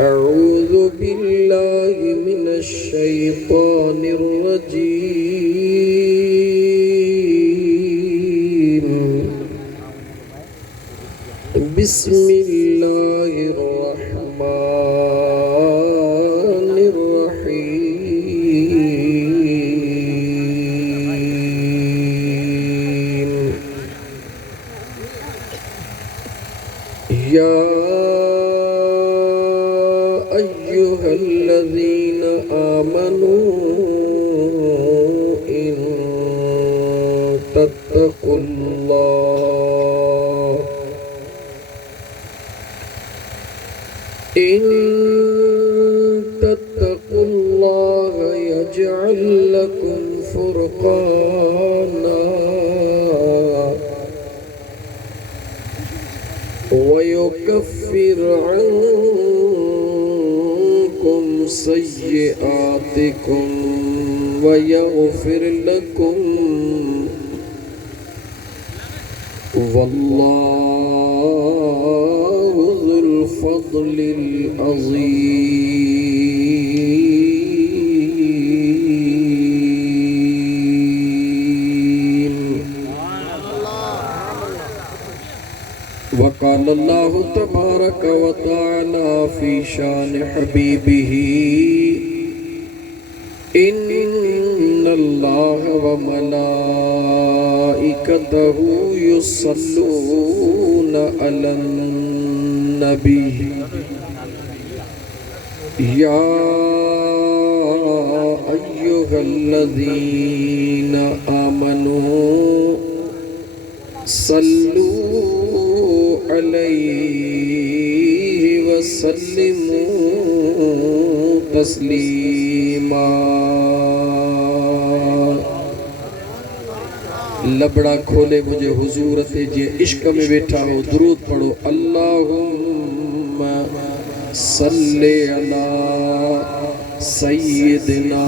أعوذ بالله من الشيطان الرجيم بسم الله الرحمن الرحيم يا أيها الذين آمنوا إن تتقوا الله يجعل لكم فرقانا ويكفر عنكم سيئاتكم ويغفر لكم والله ذو الفضل العظيم وقال الله تبارك وتعالى في شان حبيبه إن الله وملائكته يصلون على النبي يا أيها الذين آمنوا صلوا عليه وسلموا تسليما लबड़ा खोले मुझे हुजूर ते जे इश्क में बैठा हो दुरूद पढ़ो अल्लाहुम्मा सल्ले अला सय्यिदिना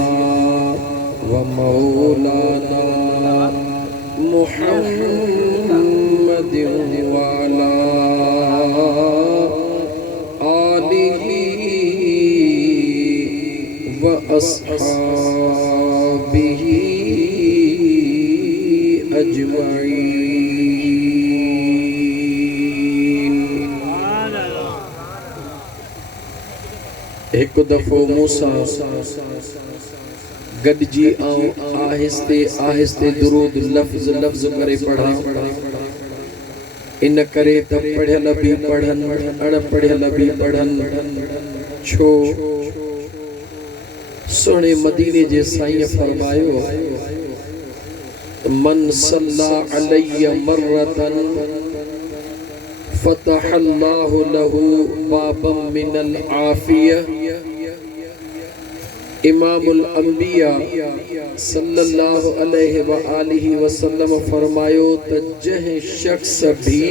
व मौलाना मुहम्मदिन व अला आलिही व अस्हाबिही अजमईन। एक दफो मूसा गडजी आहिस्ते आहिस्ते दुरूद लफ्ज लफ्ज करे पढ़ा इन करे त पढ़ियल भी पढ़न अणपढ़ियल भी पढ़न छो सोने मदीने जे साईं फरमायो मन सल्ला अलैया मर्रतन फतहल्लाहु लहू बाबम मिनल आफिया। इमामुल अंबिया सल्लल्लाहु अलैहि व आलिहि वसल्लम फरमायो त जह शख्स भी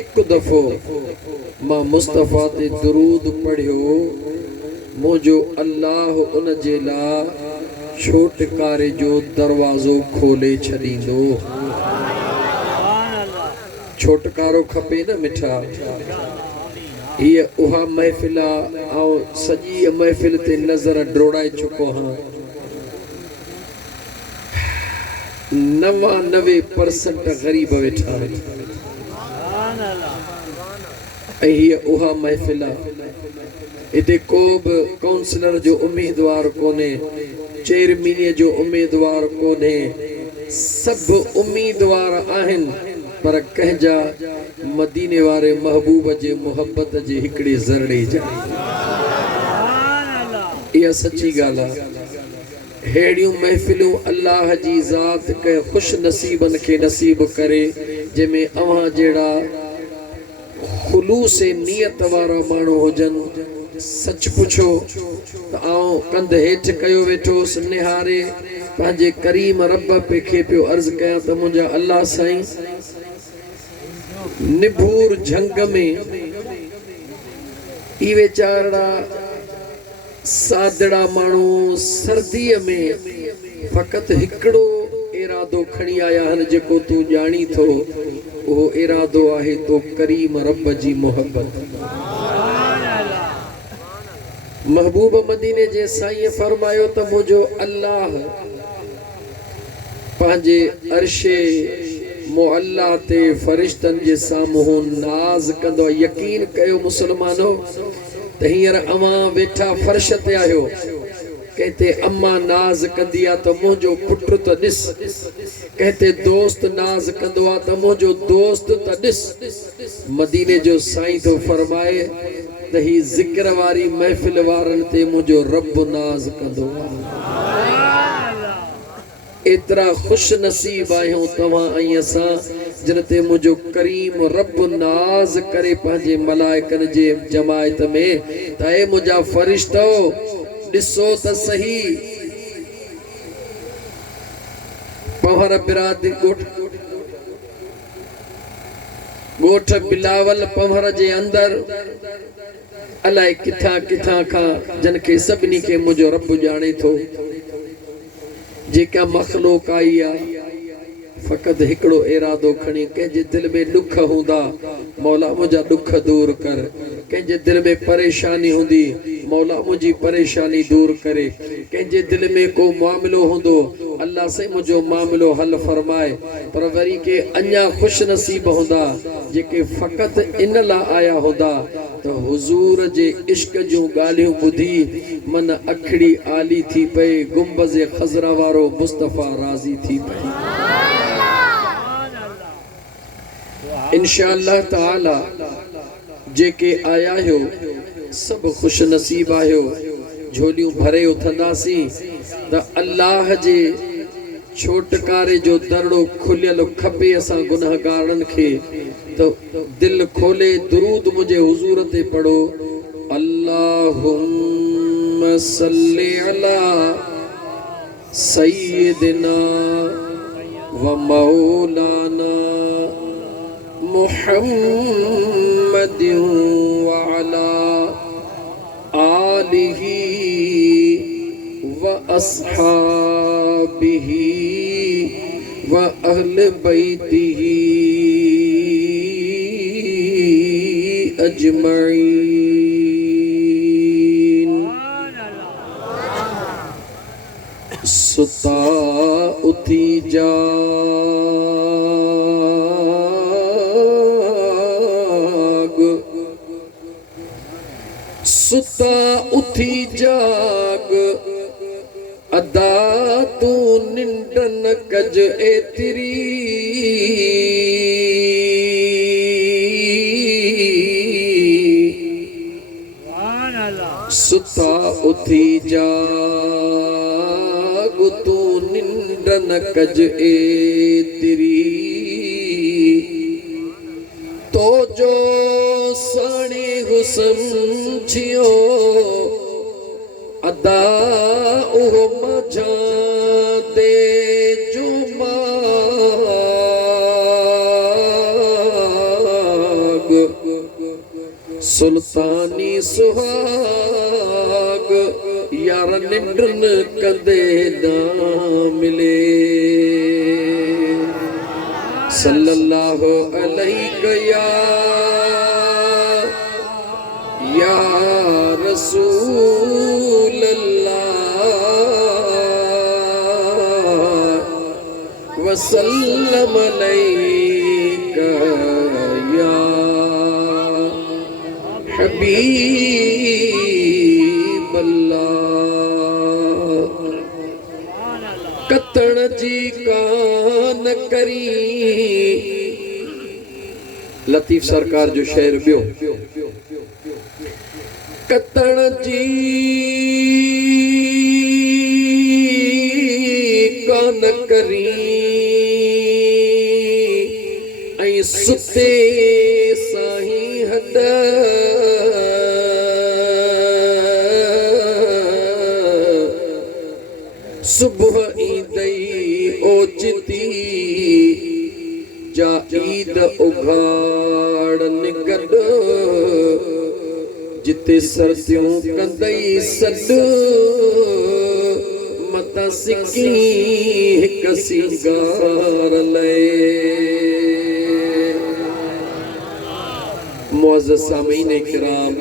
एक दफ़ो मां मुस्तफ़ा ते दुरूद पढ़ियो मुझो अल्लाह उन जे ला छोटकारे जो दरवाजो खोले छॾींदो। छोटकारो खपे न मिठा। ये उहा महफिल आ सजी महफिल ते नजर डोड़ाए चुको हाँ 99% गरीब वेठा ये उहा महफिल इते को भी काउंसलर जो उम्मीदवार कोने चेयरमैन जो उम्मीदवार कोने सब उम्मीदवार आहिन पर कहजा मदीने वारे महबूब जे मोहब्बत जे हिकड़ी ज़रड़ी जा यह सच्ची गाल हेड़ियों महफिलों अल्लाह जी ज़ात के खुश नसीबन के नसीब करे जैमें अवां जेड़ा खुलूस नियत वारा मानो होजन। सच पुछो तो आओ कंध हेठ कयो वेठो निहारे पांजे करीम रब पे खे पियो अर्ज कया तो मुझा अल्लाह साईं निभूर झंग में ई वेचारा सादड़ा मानू सर्दी में फकत हिकड़ो इरादो खणी आया हन जेको तू जानी थो वो इरादो आहे तो करीम रब जी मोहब्बत। महबूब मदीने जे साईं फरमायो त मुझो अल्लाह पंहिंजे अर्शे मुअल्ला ते फरिश्तन जे साम्हूं नाज कंदो। यकीन कयो मुसलमानो त हींअर अवां वेठा फर्श ते आहियो, कहते अम्मा नाज कंदी आहे त मुंहिंजो पुटु त ॾिस, कहते दोस्त नाज कंदो आहे त मुंहिंजो दोस्त त ॾिस। मदीने जो साईं तो फरमाए त ही ज़िक्र वारी महफ़िल वारनि ते मुंहिंजो रब नाज कंदो आहे। एतिरा ख़ुश नसीब आहियूं तव्हां ऐं असां जिन ते मुंहिंजो करीम रब नाज करे पंहिंजे मलाइकनि जे जमायत में त ए मुंहिंजा फ़रिश्तो ॾिसो त सही। पवहर बिरादरी ॻोठ बिलावल पवहर जे अंदर अलाए किथां किथां खां जन खे सभिनी खे मुंहिंजो रब ॼाणे थो। जेका मखलूक आई आहे फ़क़ति हिकिड़ो इरादो खणी, कंहिंजे दिलि में ॾुख हूंदा मौला मुंहिंजा ॾुख दूर कर, कंहिंजे दिलि में परेशानी हूंदी मौला मुंहिंजी परेशानी दूर करे, कंहिंजे दिलि में को मामिलो हूंदो अल्लाह से मुंहिंजो मामिलो हल फरमाए। पर वरी के अञा ख़ुश नसीब हूंदा जेके फ़क़ति इन लाइ आया हूंदा त हुज़ूर जे इश्क जूं ॻाल्हियूं ॿुधी मन अखड़ी आली थी पए, गुंबज़ ख़ज़रा वारो मुस्तफ़ा राज़ी थी पए। इंशाअल्लाह ताला जेके आया हो सब खुश नसीब आयो, झोलियूं भरे उथंदासीं त अल्लाह जे छोटकारे जो दरड़ो खुलियल खपे असां गुनाहगारनि खे। तो दिल खोले दुरूद मुझे हुजूर ते पढ़ो। अल्लाहुम्मा सल्ली अला सय्यिदिना व मौलाना मुहम्मदिन व अला आलिही व अस्हाबिही व अहले बैतिही अजमईन। सुता उठी जाग, सुता उठी जाग, अदा तू निंड न कज एतिरी, सुता उठी जाग तू निंड न कज एतिरी, तो जो साणे हुस्न जियो अदा उहो मझा दे जुमाग, सुल्तानी सुहाग यार निंडन कदे ना मिले। सल्लल्लाहु अलैहि या रसूल अल्लाह वसल्लम अलैका या हबीब अल्लाह। कतण जी कान करी लतीफ़ सरकार जो शेर बियो। कतण जी कान करी ऐं सुते साईं हद, सुबह ईंदई ओचिती जा ईद उघाड़न गॾ, जिते सर्दियूं कंदई सॾ मता सिकी हिक सिंगार लए। मुअज़्ज़ज़ सामीन किराम,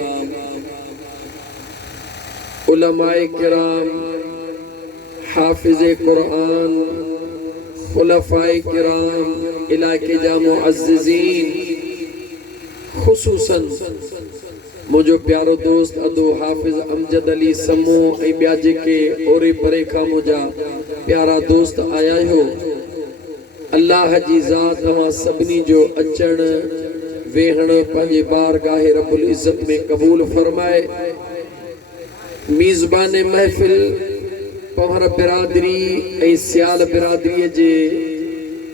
उलमाए किराम, हाफिज़े कुरान, खुलफाए किराम, इलाके जा मुअज़्ज़िज़ीन, खुसूसन मुझो प्यारो दोस्त अदो हाफिज़ अमजद अली समू ऐं ॿिया जेके ओरे परे खां मुंहिंजा प्यारा दोस्त आया हो, अल्लाह जी ज़ात तव्हां सभिनी जो अचण वेहण पंहिंजे बारगाह रब्बुल इज़्ज़त में क़बूल फरमाए। मीज़बान महफ़िल पवहर बिरादरी ऐं सियाल बिरादरीअ जे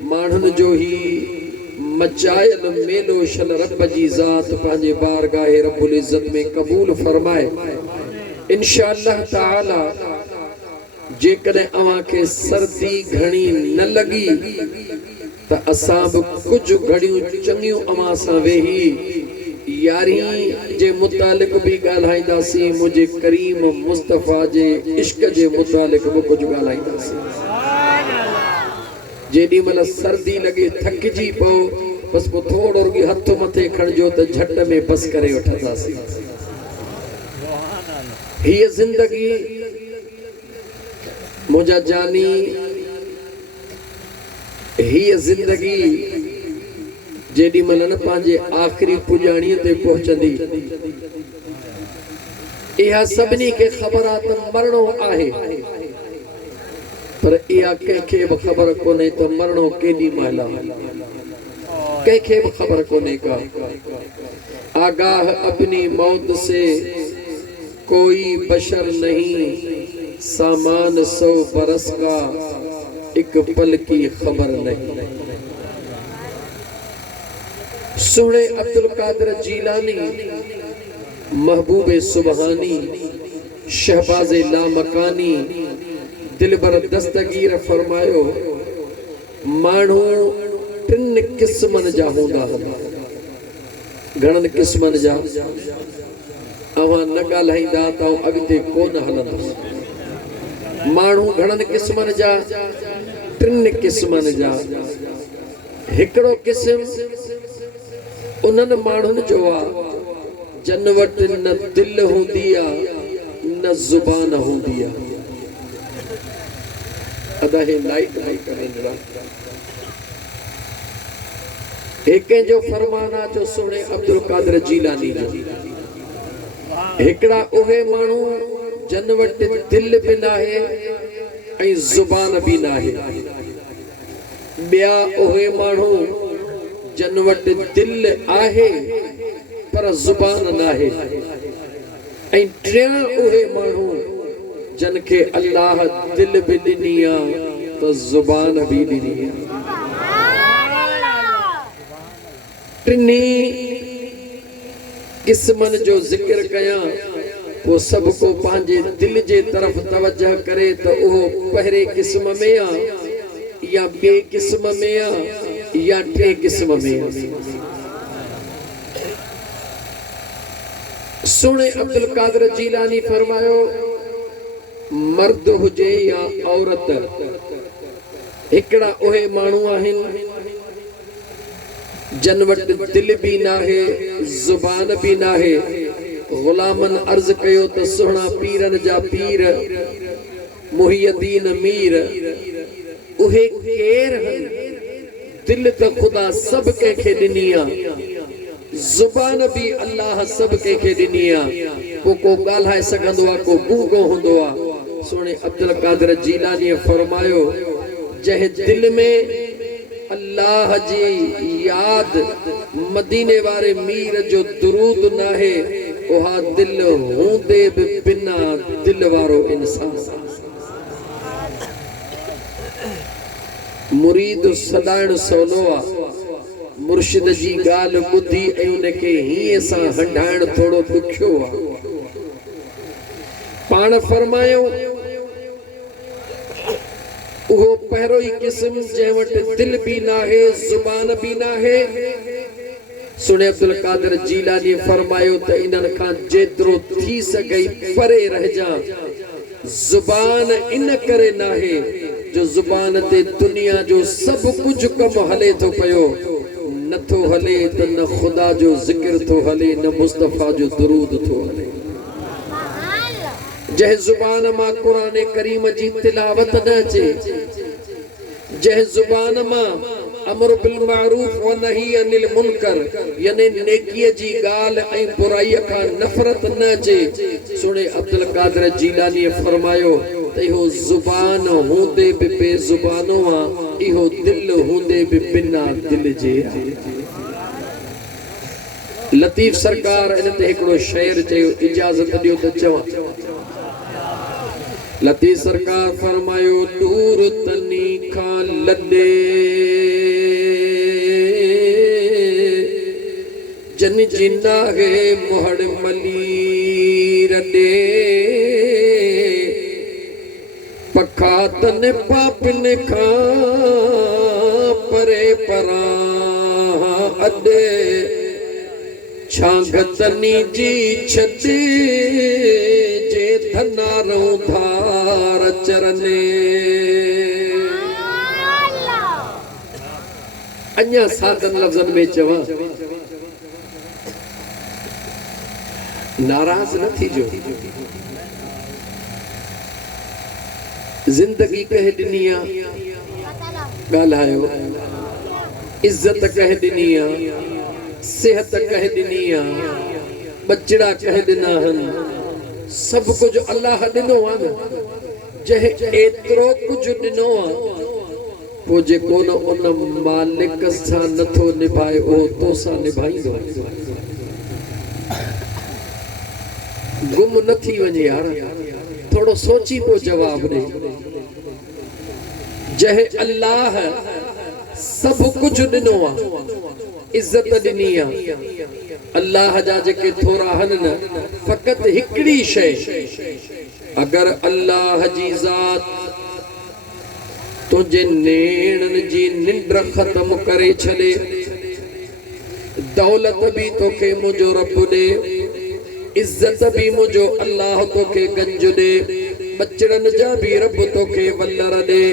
माण्हुनि जो ही मचायल मेलो शल रब जी ज़ात पंहिंजे बारगाह रब्बुल इज़्ज़त में क़बूल फरमाए। इंशाअल्लाह ताला जेकॾहिं अवां खे सर्दी घणी न लगी त असां बि कुछ घड़ियूं चङियूं अवां सां वेही यारी जे मुतालिक भी ॻाल्हाईंदासीं, मुझे करीम मुस्तफ़ा जे इश्क जे मुतालिक भी कुछ ॻाल्हाईंदासीं। जेॾी महिल सर्दी लगे थकिजी पओ बस पोइ थोड़ो रुॻी हथ मथे खणजो त झट में बस करे वठंदासीं। हीअ ज़िंदगी मुंहिंजा जानी, हीअ ज़िंदगी जेॾी महिल न पंहिंजे आख़िरी पुॼाणीअ ते पहुचंदी, इहा सभिनी खे ख़बर आहे त मरणो आहे, पर इहा कंहिंखे बि ख़बर कोन्हे त मरणो केॾी महिल आहे। कंहिंखे बि ख़बर कोन्हे का। आगाह अपनी मौत से कोई बशर नहीं, सामान 100 बरस का एक पल की खबर नहीं। सुने अब्दुल कादिर जीलानी, महबूबे सुबहानी, शहबाज़े लामकानी, दिलबर दस्तगीर फरमायो, माण्हू 3 क़िस्मनि जा हूंदा। घणनि क़िस्मनि जा? अवां न ॻाल्हाईंदा त अॻिते कोन हलंदा। माण्हू घणनि क़िस्मनि जा? 3 क़िस्मनि जा। हिकिड़ो क़िस्म उन्हनि माण्हुनि जो आहे जन वटि न दिलि हूंदी आहे न ज़ुबान हूंदी आहे। अदा हे लाइट हाई करेंदा एक जो फरमान आ जो सुने अब्दुल कादिर जीलानी जो। हिकड़ा उहे माण्हू जन वटि दिल भी नाहे ऐं ज़ुबान भी नाहे। ॿिया उहे माण्हू जन वटि दिल आहे पर ज़ुबान नाहे। ऐं टियां उहे माण्हू जन खे अल्लाह दिल भी ॾिनी आहे त ज़ुबान भी ॾिनी आहे। टिनी किस्मनि जो ज़िक्र कयां वो सब को पंहिंजे दिल जे तरफ तवज्जह करे तो वो पहरे किस्म में आ या बे किस्म में आ या टे किस्म में आ। सुने अब्दुल कादिर जीलानी फरमायो, मर्द हुजे या औरत, हिकड़ा उहे माण्हू आहिनि जन वटि दिल भी नाहे ज़ुबान भी नाहे। गुलामन अर्ज कयो त सुहिणा पीरन जा पीर मुहियद्दीन मीर उहे केर हन? दिल त खुदा सब कंहिंखे ॾिनी आहे, ज़ुबान भी अल्लाह सब कंहिंखे ॾिनी आहे। को ॻाल्हाए सघंदो आहे, को गूंगो हूंदो आहे। सुने अब्दुल कादिर जीलानी फरमायो, जंहिं दिल में अल्लाह जी याद मदीने वारे मीर जो दुरूद नाहे, उहा दिल हूंदे भी बिना दिल वारो इंसान। मुरीद सदाइण सवलो आहे, मुर्शिद जी ॻाल्हि ॿुधी ऐं उनखे हीअं सां हंडाइण थोड़ो ॾुखियो आहे। पाण फरमायो उहो पहिरो ही किस्म जंहिं वटि दिल भी नाहे ज़ुबान भी नाहे। सुने अब्दुल कादिर जीलानी फरमायो त इन्हनि खां जेतिरो थी सघे परे रहिजा। ज़ुबान इन करे नाहे जो ज़ुबान ते दुनिया जो सब कुछ कम हले तो पयो, नथो हले त न खुदा जो जिक्र थो हले न मुस्तफा जो दुरूद थो हले। जह जुबान मां कुरान करीम जी तिलावत न अचे, जह जुबान मां अमर बिल मारूफ व नही अनिल मुनकर यानी नेकीअ जी गाल ऐं बुराईअ खां नफ़रत न अचे। सुने अब्दुल कादिर जीलानी फरमायो त इहो जुबान हूंदे बि बेजुबानो आ, इहो दिल हूंदे बि बिना दिल जे। लतीफ सरकार इन ते हिकिड़ो शेर चयो, इजाज़त ॾियो त चवां। लतीफ सरकार फरमायो दूर तनी खां लॾे जन जिंदा है मोहड़ मली रडे पखा तन पापिन खां परे परा अडे छांग तनी जी छती जे धनारो धार चरने। अन्या सादन लफ्ज़न में चवा नाराज न थी जो। जिंदगी कह दिनिया गालायो, इज्जत कह दिनिया, सेहत कह दिनिया, बचड़ा कह दिना हन, सब कुछ अल्लाह दिनो आ न। जह एतरो कुछ दिनो आ वो जे कोन उन मालिक सा नथो निभाए ओ तो सा निभाईंदो। गुम न थी वञे यार, थोड़ो सोची पो जवाब दे। जह अल्लाह सब कुछ दिनो आ, इज्जत दिनी आ, अल्लाह जा जेके थोरा हन न फकत हिकड़ी शय, अगर अल्लाह जी ज़ात तुझे नेणन जी निंड खत्म करे छड़े, दौलत भी तोखे मुझो रब दे, इज्जत भी मुझो अल्लाह तोखे गंज दे, बचड़न जा भी रब तोखे वल्लर दे,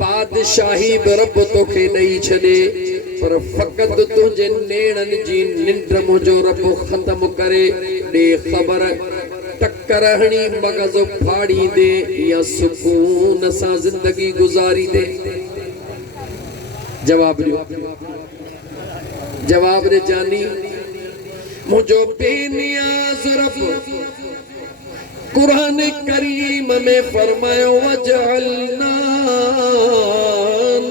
बादशाही भी रब तोखे ॾेई छॾे, पर फकत तुझे नेणन जी निंड मुझो रब खत्म करे दे खबर। टक्कर हणी मगज फाड़ी दे या सुकून सा जिंदगी गुजारी दे। जवाब दियो, जवाब दे जानी। मुझो बेनियाज रब कुरान करीम में फरमायो वजअलना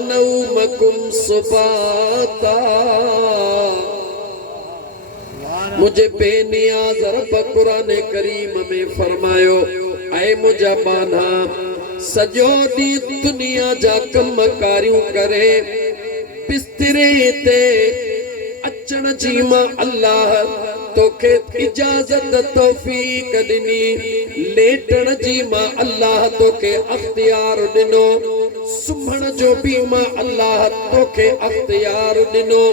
नौमकुम सुबाता। मुझे बेनियाज रब कुरान करीम में फरमायो ऐ मुझा बाना सजो दी दुनिया जा कम कारियूं करे बिस्तरे ते अचण जी मां अल्लाह तोखे इजाजत तौफीक दिनी, लेटण जी मां अल्लाह तोखे अख्तियार दिनो, सुम्हण जो भी मां अल्लाह तोखे अख्तियार दिनो,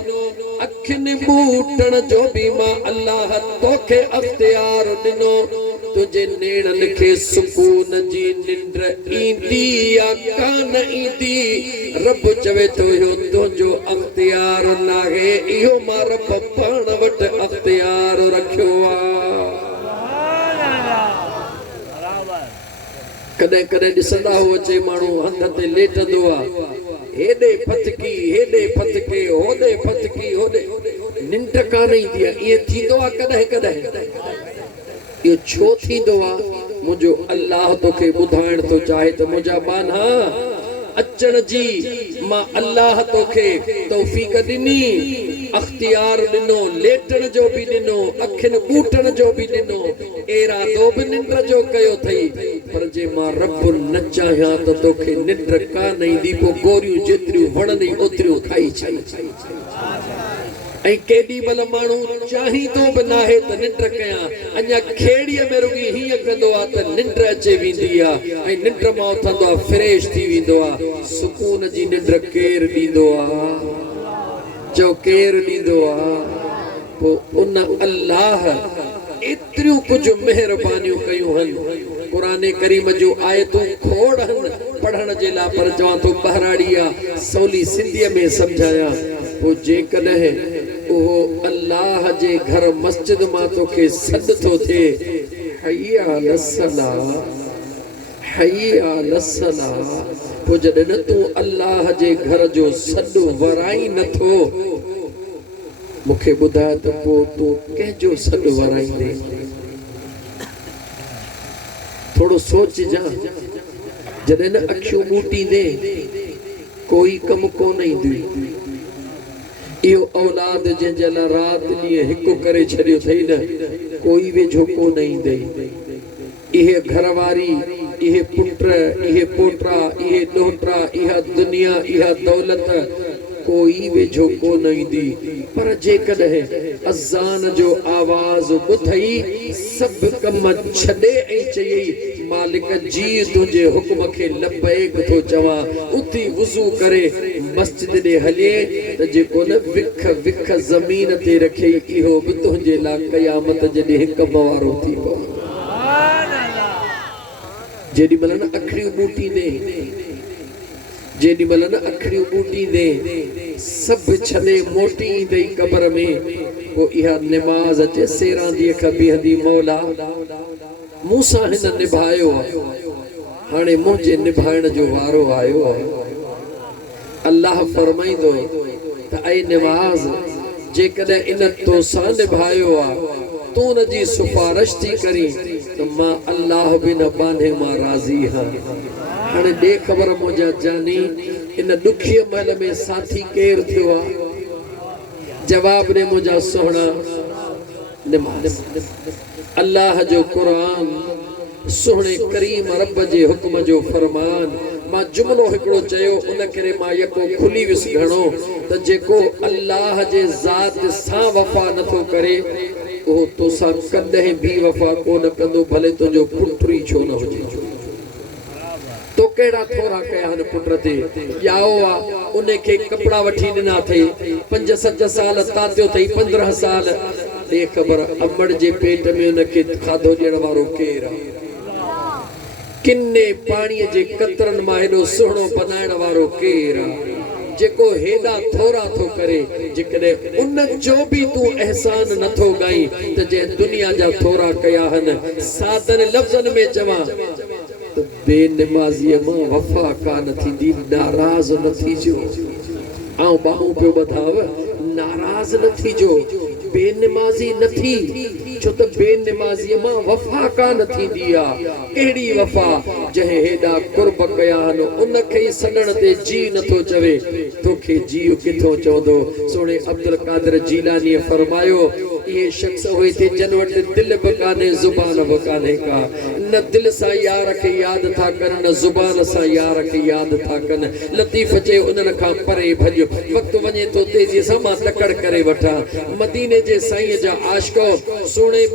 अखिन बूटण जो भी मां अल्लाह तोखे अख्तियार दिनो। तुझे नेणन खे सुकून जी निंड ईंदी या कान ईंदी, रब चवे तो यो तुझो अख्तियार नाहे, इहो मां रब पाण वटि अख्तियार रखियो आ। कॾहिं कॾहिं ॾिसंदा हो अचे माण्हू हंध ते लेटंदो आ, हेॾे फतकी हेॾे फतके होॾे फतकी होॾे, निंड कान ईंदी आहे। ईअं थींदो आहे कॾहिं कॾहिं। इहो छो थींदो आहे? मुंहिंजो अल्लाह तोखे ॿुधाइण थो चाहे त मुंहिंजा बाना अचण जी मां अल्लाह तोखे तौफीक ॾिनी, अख्तियार ॾिनो, लेटण जो भी ॾिनो, अखिन ॿूटण जो भी ॾिनो, इरादो भी निंड जो कयो अथई, पर जे मां रब न चाहियां त तोखे निंड कान ईंदी, पोइ गोरियूं जेतिरियूं वणनि ओतिरियूं खाई छॾ। ऐं केॾी महिल माण्हू चाहींदो बि नाहे त निंड कयां, अञा खेड़ीअ में रुॻी हीअं कंदो आहे त निंड अचे वेंदी आहे ऐं निंड मां उथंदो आहे फ्रेश थी वेंदो आहे। सुकून जी निंड केरु ॾींदो आहे? चओ केरु ॾींदो आहे? पोइ उन अल्लाह एतिरियूं कुझु महिरबानियूं कयूं आहिनि। कुरान करीम जो आयतूं खोड़ आहिनि पढ़ण जे लाइ, पर चवां थो ॿाहिराड़ी आहे, सवली सिंधीअ में सम्झायां। पो जेकॾहिं उहो अल्लाह जे घर मस्जिद मां तोखे सॾ थो थिए हय्या अलस्सला हय्या अलस्सला पो जॾहिं न तूं अल्लाह जे घर जो सॾ वराई नथो मूंखे ॿुधाए त पोइ तूं कंहिंजो सॾु वराईंदे थोरो सोचजां जॾहिं न अखियूं ॿूटींदे कोई कमु कोन ईंदी इहो औलाद जंहिंजे लाइ राति ॾींहुं हिकु करे छॾियो अथई न कोई वेझो कोन ईंदई इहे घरवारी इहे पुट इहे पोटा इहे ॾोहिटा इहा दुनिया इहा दौलत कोई वेझो कोन ईंदी पर जेकॾहिं अज़ान जो आवाज़ ॿुधई सभु कम छॾे ऐं चयई मालिक जी तुंहिंजे हुक्म खे लबैक थो चवां उथी वुज़ू करे मस्जिद ॾे हले त जेको न विख विख ज़मीन ते रखे इहो बि तुंहिंजे लाइ क़यामत जे ॾींहुं कम वारो थी पवे जेॾी महिल न अखियूं ॿूटींदे जेॾी महिल न अखियूं ॿूटींदे सभु छॾे मोटी ईंदई क़बर में पोइ इहा निमाज़ अचे सेरांदीअ खां बीहंदी मौला मूं सां हिन निभायो हाणे मुंहिंजे निभाइण जो वारो आयो अल्लाह फरमाईंदो त ऐं निमाज़ जेकॾहिं इन तोसां निभायो आहे तूं हुन जी सिफारिश थी करी त मां अल्लाह बि न बाने मां राज़ी हां हाणे ॾे ख़बर मुंहिंजा जानी इन ॾुखीअ महिल में साथी केरु थियो आहे जवाब ॾे मुंहिंजा सोहणा निमाज़ अल्लाह जो क़ुरान सुहिणे करीम रब जे हुक्म जो फरमान मां जुमिलो हिकिड़ो चयो उन करे मां यको खुली वियुसि घणो त जेको अल्लाह जे ज़ात सां वफ़ा नथो करे उहो तोसां कॾहिं बि वफ़ा कोन कंदो भले तुंहिंजो पुट ई छो न हुजे तो केड़ा थोरा कया हन पुट ते याओ आ उन के कपड़ा वठी दिना थे 5-7 साल तात्यो थई 15 साल दे खबर अमड़ जे पेट में उन के खाधो ॾियण वारो केर किन्ने पानी जे कतरन मा हेडो सुहणो बनाइण वारो केर जेको हेडा थोरा थो करे जेकॾहिं उन जो भी तू एहसान नथो गाई त जे दुनिया जा थोरा कया हन सादन लफ्ज़न में चवा तो बेनमाज़ी मां वफ़ा कान थींदी नाराज़ न थीजो आऊं बाहूं पियो ॿधाव नाराज़ न थीजो बेनमाज़ी न थी छो त बेनमाज़ी मां वफ़ा कान थींदी आ कहिड़ी वफ़ा जंहिं हेॾा कुर्ब कया आहिनि उन खे सॾण ते जी नथो चवे तोखे जीउ किथों चवंदो सोणे अब्दुल कादिर जीलानीअ फरमायो ये शख्स हुए थे जन वटि दिल बि कान्हे ज़ुबान बि कान्हे का न दिल सां यार खे याद था कनि न ज़ुबान सां यार खे याद था कनि लतीफ़ चए उन्हनि खां परे भॼ वक़्तु वञे थो तेज़ीअ सां मां तकड़ करे वठां मदीने जे साईं जा आशिको सुहिणे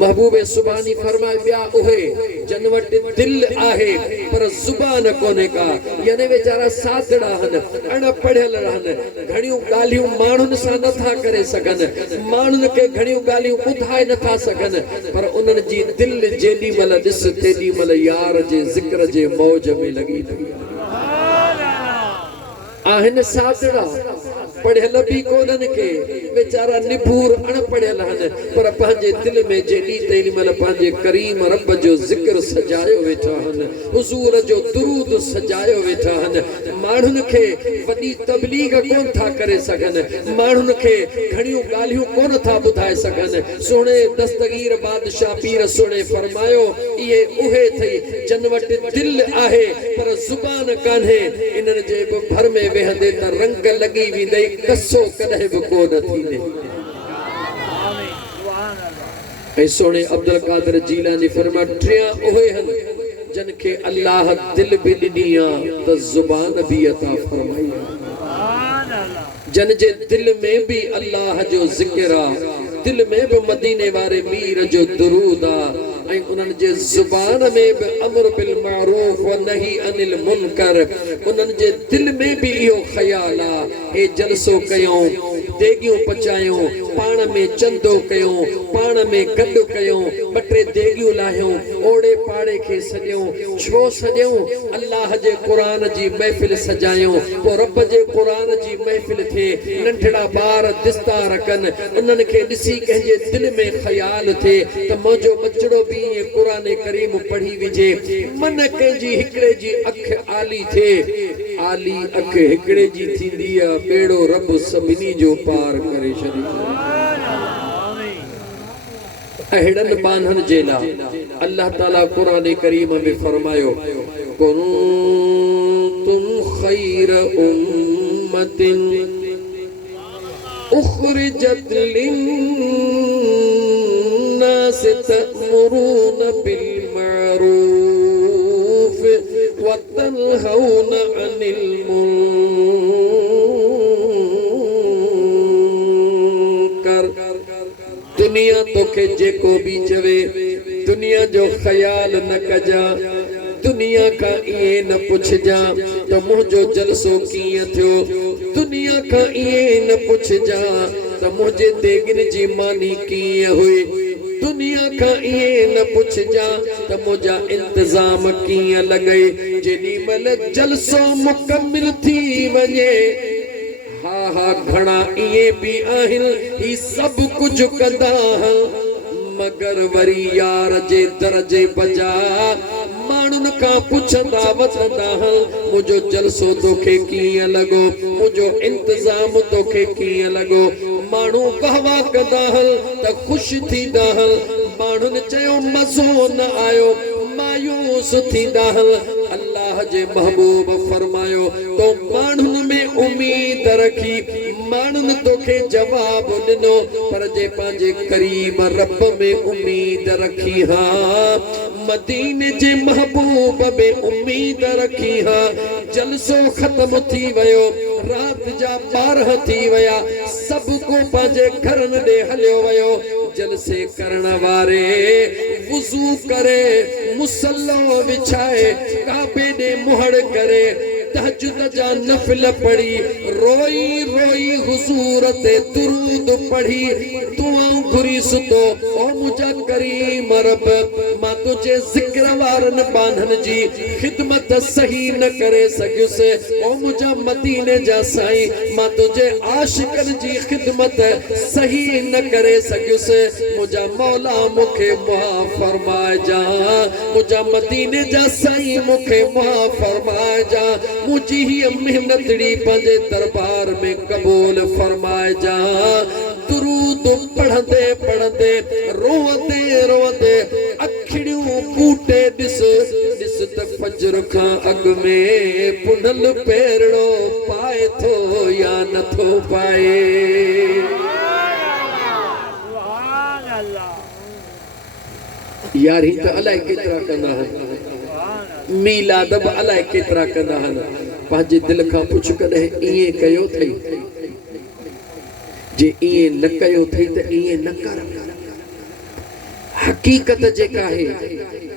महबूब सुबानी फरमाए ॿिया उहे जन वटि दिल आहे पर ज़ुबान कोन्हे का यानी वीचारा सादड़ा आहिनि अणपढ़ियल आहिनि घणियूं ॻाल्हियूं माण्हुनि सां नथा करे सघनि माण्हुनि खे घणियूं ॻाल्हियूं ॿुधाए नथा सघनि पर उन्हनि जी दिलि जेॾी महिल ॾिस तेॾी महिल यार जे ज़िक्र जे मौज में लॻी पई आहिनि सादड़ा पढ़ियल भी कोननि के बेचारा निभूर अणपढ़ियल हन पर पंहिंजे दिल में जेॾी तेॾी महिल पंहिंजे करीम रब जो ज़िक्र सजायो वेठा हन हुज़ूर जो दुरूद सजायो वेठा हन माण्हुनि खे वॾी तबलीग कोन था करे सघनि माण्हुनि खे घणियूं ॻाल्हियूं कोन था ॿुधाए सघनि सुहिणे दस्तगीर बादशाह पीर सुहिणे फरमायो इहे उहे थई जन वटि दिल आहे पर ज़ुबान कान्हे इन्हनि जे बि भर में वेहंदे त रंग लॻी वेंदई कसो कॾहिं बि कोन थींदे ऐं सोणे अब्दुल कादिर जीलानी फरमायो टियां उहे हन जन खे अल्लाह दिल भी ॾिनी आहे त ज़ुबान भी अता फरमाई जन जे दिल में भी अल्लाह जो ज़िक्र आहे दिल में भी मदीने वारे मीर जो दुरूद आहे ऐं उन्हनि जे ज़ुबान में बि अमर बिल मारूफ व नही अनिल मुनकर, उन्हनि जे दिल में भी इहो ख़्याल आहे हे जलसो कयूं, देगियूं पचायूं, पाण में चंदो कयूं, पाण में गॾु कयूं, ॿ टे देगियूं लाहियूं, ओड़े पाड़े खे सॼूं, छो सॼूं? अल्लाह जे क़ुरान जी महफ़िल सजायूं, पोइ रब जे क़ुरान जी महफ़िल थिए, नंढड़ा ॿार दिस्ता रखनि, उन्हनि खे ॾिसी कंहिंजे दिल में ख़्याल थिए त मुंहिंजो बचड़ो बि ईअं क़ुरान करीम पढ़ी विझे, मन कंहिंजी हिकिड़े जी अखि आली थिए, आली अखि हिकिड़े जी थींदी आहे, बेड़ो रब सभिनी जो पार करे छॾींदो। अहिड़नि बाननि जे लाइ अल्लाह ताला क़ुरान करीम में फरमायो, कुंतुम खैर उम्मतिन उखरिजत लिन्नास तअमुरून बिल मारूफ व तनहौन अनिल मुनकर। दुनिया तोखे जेको भी चवे, दुनिया जो ख्याल न कजा, दुनिया का इए न पुछजा त मुझो जलसो कीअं थियो, दुनिया का इए न पुछजा त मुझे देगिन जी मानी कीअं हुई, दुनिया का इए न पुछजा त मुझा इंतजाम कीअं लॻे। जेॾी महिल जलसो मुकमिल थी वञे, हा हा घणा इए भी आहिनि ही सब कुछ कंदा मगर वरी यार जे दर्जे बजा माण्हुनि खां पुछंदा वठंदा मुझो जलसो तोखे कीअं लॻो, मुझो इंतजाम तोखे कीअं लॻो। माण्हू वाह कंदा त ख़ुशि थींदा, माण्हुनि चयो मज़ो न आयो मायूस थींदा। अल्लाह जे महबूब फरमायो तो माण्हुनि में उम्मीद रखी, माण्हुनि तोखे जवाब ॾिनो, पर जे पंहिंजे करीम रब में उम्मीद रखी हा, मदीने जे महबूब में उम्मीद रखी हा, जलसो ख़त्म थी वियो, रात जा 12 थी विया, सब को पंहिंजे घरनि ॾे हलियो वियो। जलसे करण वारे वुज़ू करे, मुसल्लो विछाए, काबे ॾे मुहड़ करे, तहज्जुद जा नफ़िल पढ़ी, रोई रोई हुज़ूर ते दुरूद पढ़ी, दुआऊं घुरी सुतो। ओ मुझा करीम रब, मां तुझे ज़िक्र वारनि बांधनि जी ख़िदमत सही न करे सघियुसि। ओ मुझा मदीने जा साईं, मां तुझे आशिकनि जी ख़िदमत सही न करे सघियुसि। मुझा मौला मूंखे मुआफ़ फरमाइजा, मुझा मदीने जा साईं मूंखे मुआफ़ फरमाइजा, मुझी हीअ मेहनतड़ी पंहिंजे दरबार में कबूल फरमाइजा। दुरूद पढ़ंदे पढ़ंदे, रोअंदे रोअंदे अखिड़ियूं कूटे ॾिस ॾिस त फजर खां अॻ में पुनल पेरड़ो पाए थो या नथो पाए। यार ही त अलाए केतिरा कंदा आहिनि, मीलाद बि अलाए केतिरा कंदा आहिनि। पंहिंजे दिल खां पुछ, कॾहिं ईअं कयो अथई? जे ईअं न कयो अथई त ईअं न कर। हक़ीक़त जेका आहे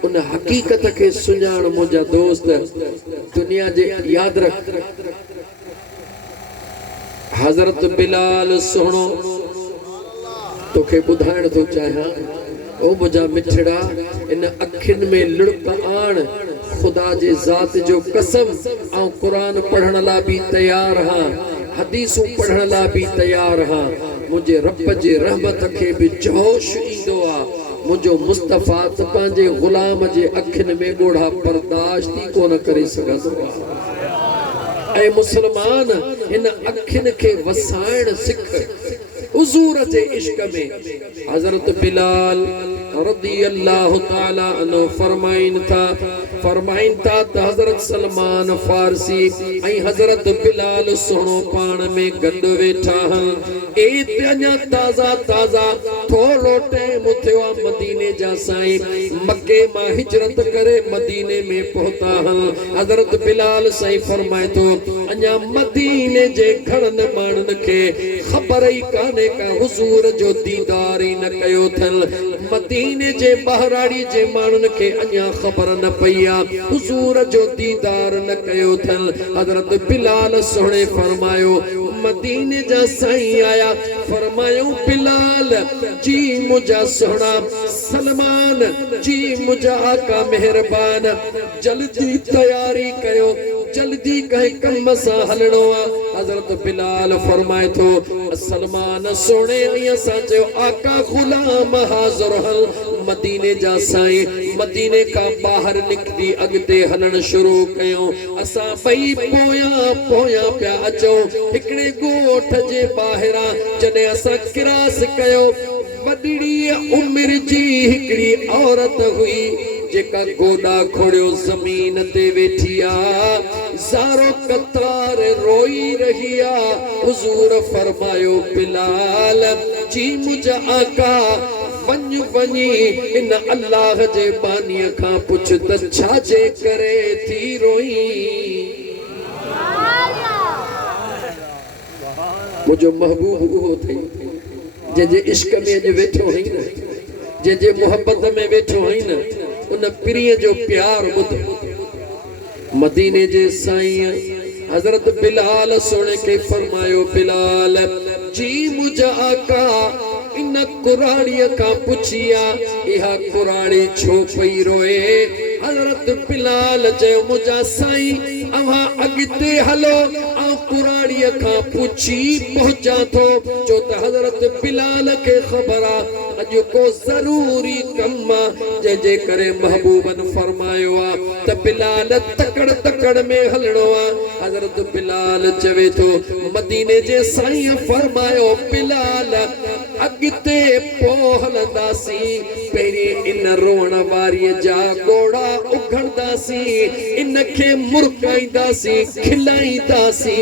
उन हक़ीक़त खे सुञाण मुंहिंजा दोस्त। दुनिया जे यादि रख, हज़रत बिलाल सुहिणो तोखे ॿुधाइण थो चाहियां, ओ मुंहिंजा मिठड़ा, इन अखियुनि में लुड़क आण, खुदा जे ज़ात जो कसम, ऐं क़ुरान पढ़ण लाइ बि तयार हां, हदीसूं पढ़ण लाइ बि तयार हां। मुंहिंजे रब जे रहमत खे बि जोश ईंदो आहे। मुझो मुस्तफ़ा त पंहिंजे ग़ुलाम जे अखियुनि में ॻोढ़ा बर्दाश्त ई कोन करे सघंदो आहे। ऐं मुसलमान हिन अखियुनि खे वसाइण सिख। हुज़ूर जे इश्क में हज़रत बिलाल रज़ी अल्लाह ताला अन्हु फरमाइनि था त हज़रत सलमान फारसी ऐं हज़रत बिलाल सुहिणो पाण में गॾु वेठा हन। एते अञा ताज़ा ताज़ा थोरो टाइम थियो आहे, मदीने जा साईं मके मां हिजरत करे मदीने में पहुता हन। हज़रत बिलाल साईं फरमाए थो, अञा मदीने जे घणनि माण्हुनि खे ख़बर ई कान्हे जेका हुजूर जो दीदार ही न कयो थल मदीने जे बहराड़ी जे मानन के अञा खबर न पईया हुजूर जो दीदार न कयो थल हजरत बिलाल सोने फरमायो मदीने जा साईं आया फरमायो बिलाल जी मुझा सोना सलमान जी मुझा आका मेहरबान जल्दी तैयारी कयो जल्दी कहीं कम सा हलणो हजरत बिलाल फरमाए थो सलमान सोने जो आका गुलाम हाज़िर हल मदीने जा साईं मदीने का बाहर निकली अगते हलन शुरू कयो असा भई पोया पोया प्या अचो हिकड़े गोठ जे बाहरा जने असा किरास कयो वडड़ी उम्र जी हिकड़ी औरत हुई जेका गोडा खोड़ियो जमीन ते वेठिया ज़ारो कतार रोई रहिया हुजूर फरमायो बिलाल जी मुझा आका वञ वञी इन अल्लाह जे बानी खां पुछ त छाजे करे थी रोई मुझो महबूब उहो थई जे इश्क में अज वेठो हई न जे मोहब्बत में वेठो हई न उन प्रिय जो प्यार बुध मदीने जे साईं हजरत बिलाल सोने के फरमायो बिलाल जी मुझा आका इन कुराड़ी का पुछिया इहा कुराड़ी छो पई रोए हजरत बिलाल जे मुझा साईं अवा अगते हलो आ कुराड़ी का पुछी पहुंचा थो जो त हजरत बिलाल के खबरा अजो को जरूरी कम जे करे महबूबन फरमायो आ त बिलाल तकड़ तकड़ में हलणो आ हजरत बिलाल चवे थो मदीने जे साईं फरमायो बिलाल अगते पोहलदासी पेरी इन रोण वारी जा गोड़ा उघड़दासी इन के मुरकाईदासी खिलाईदासी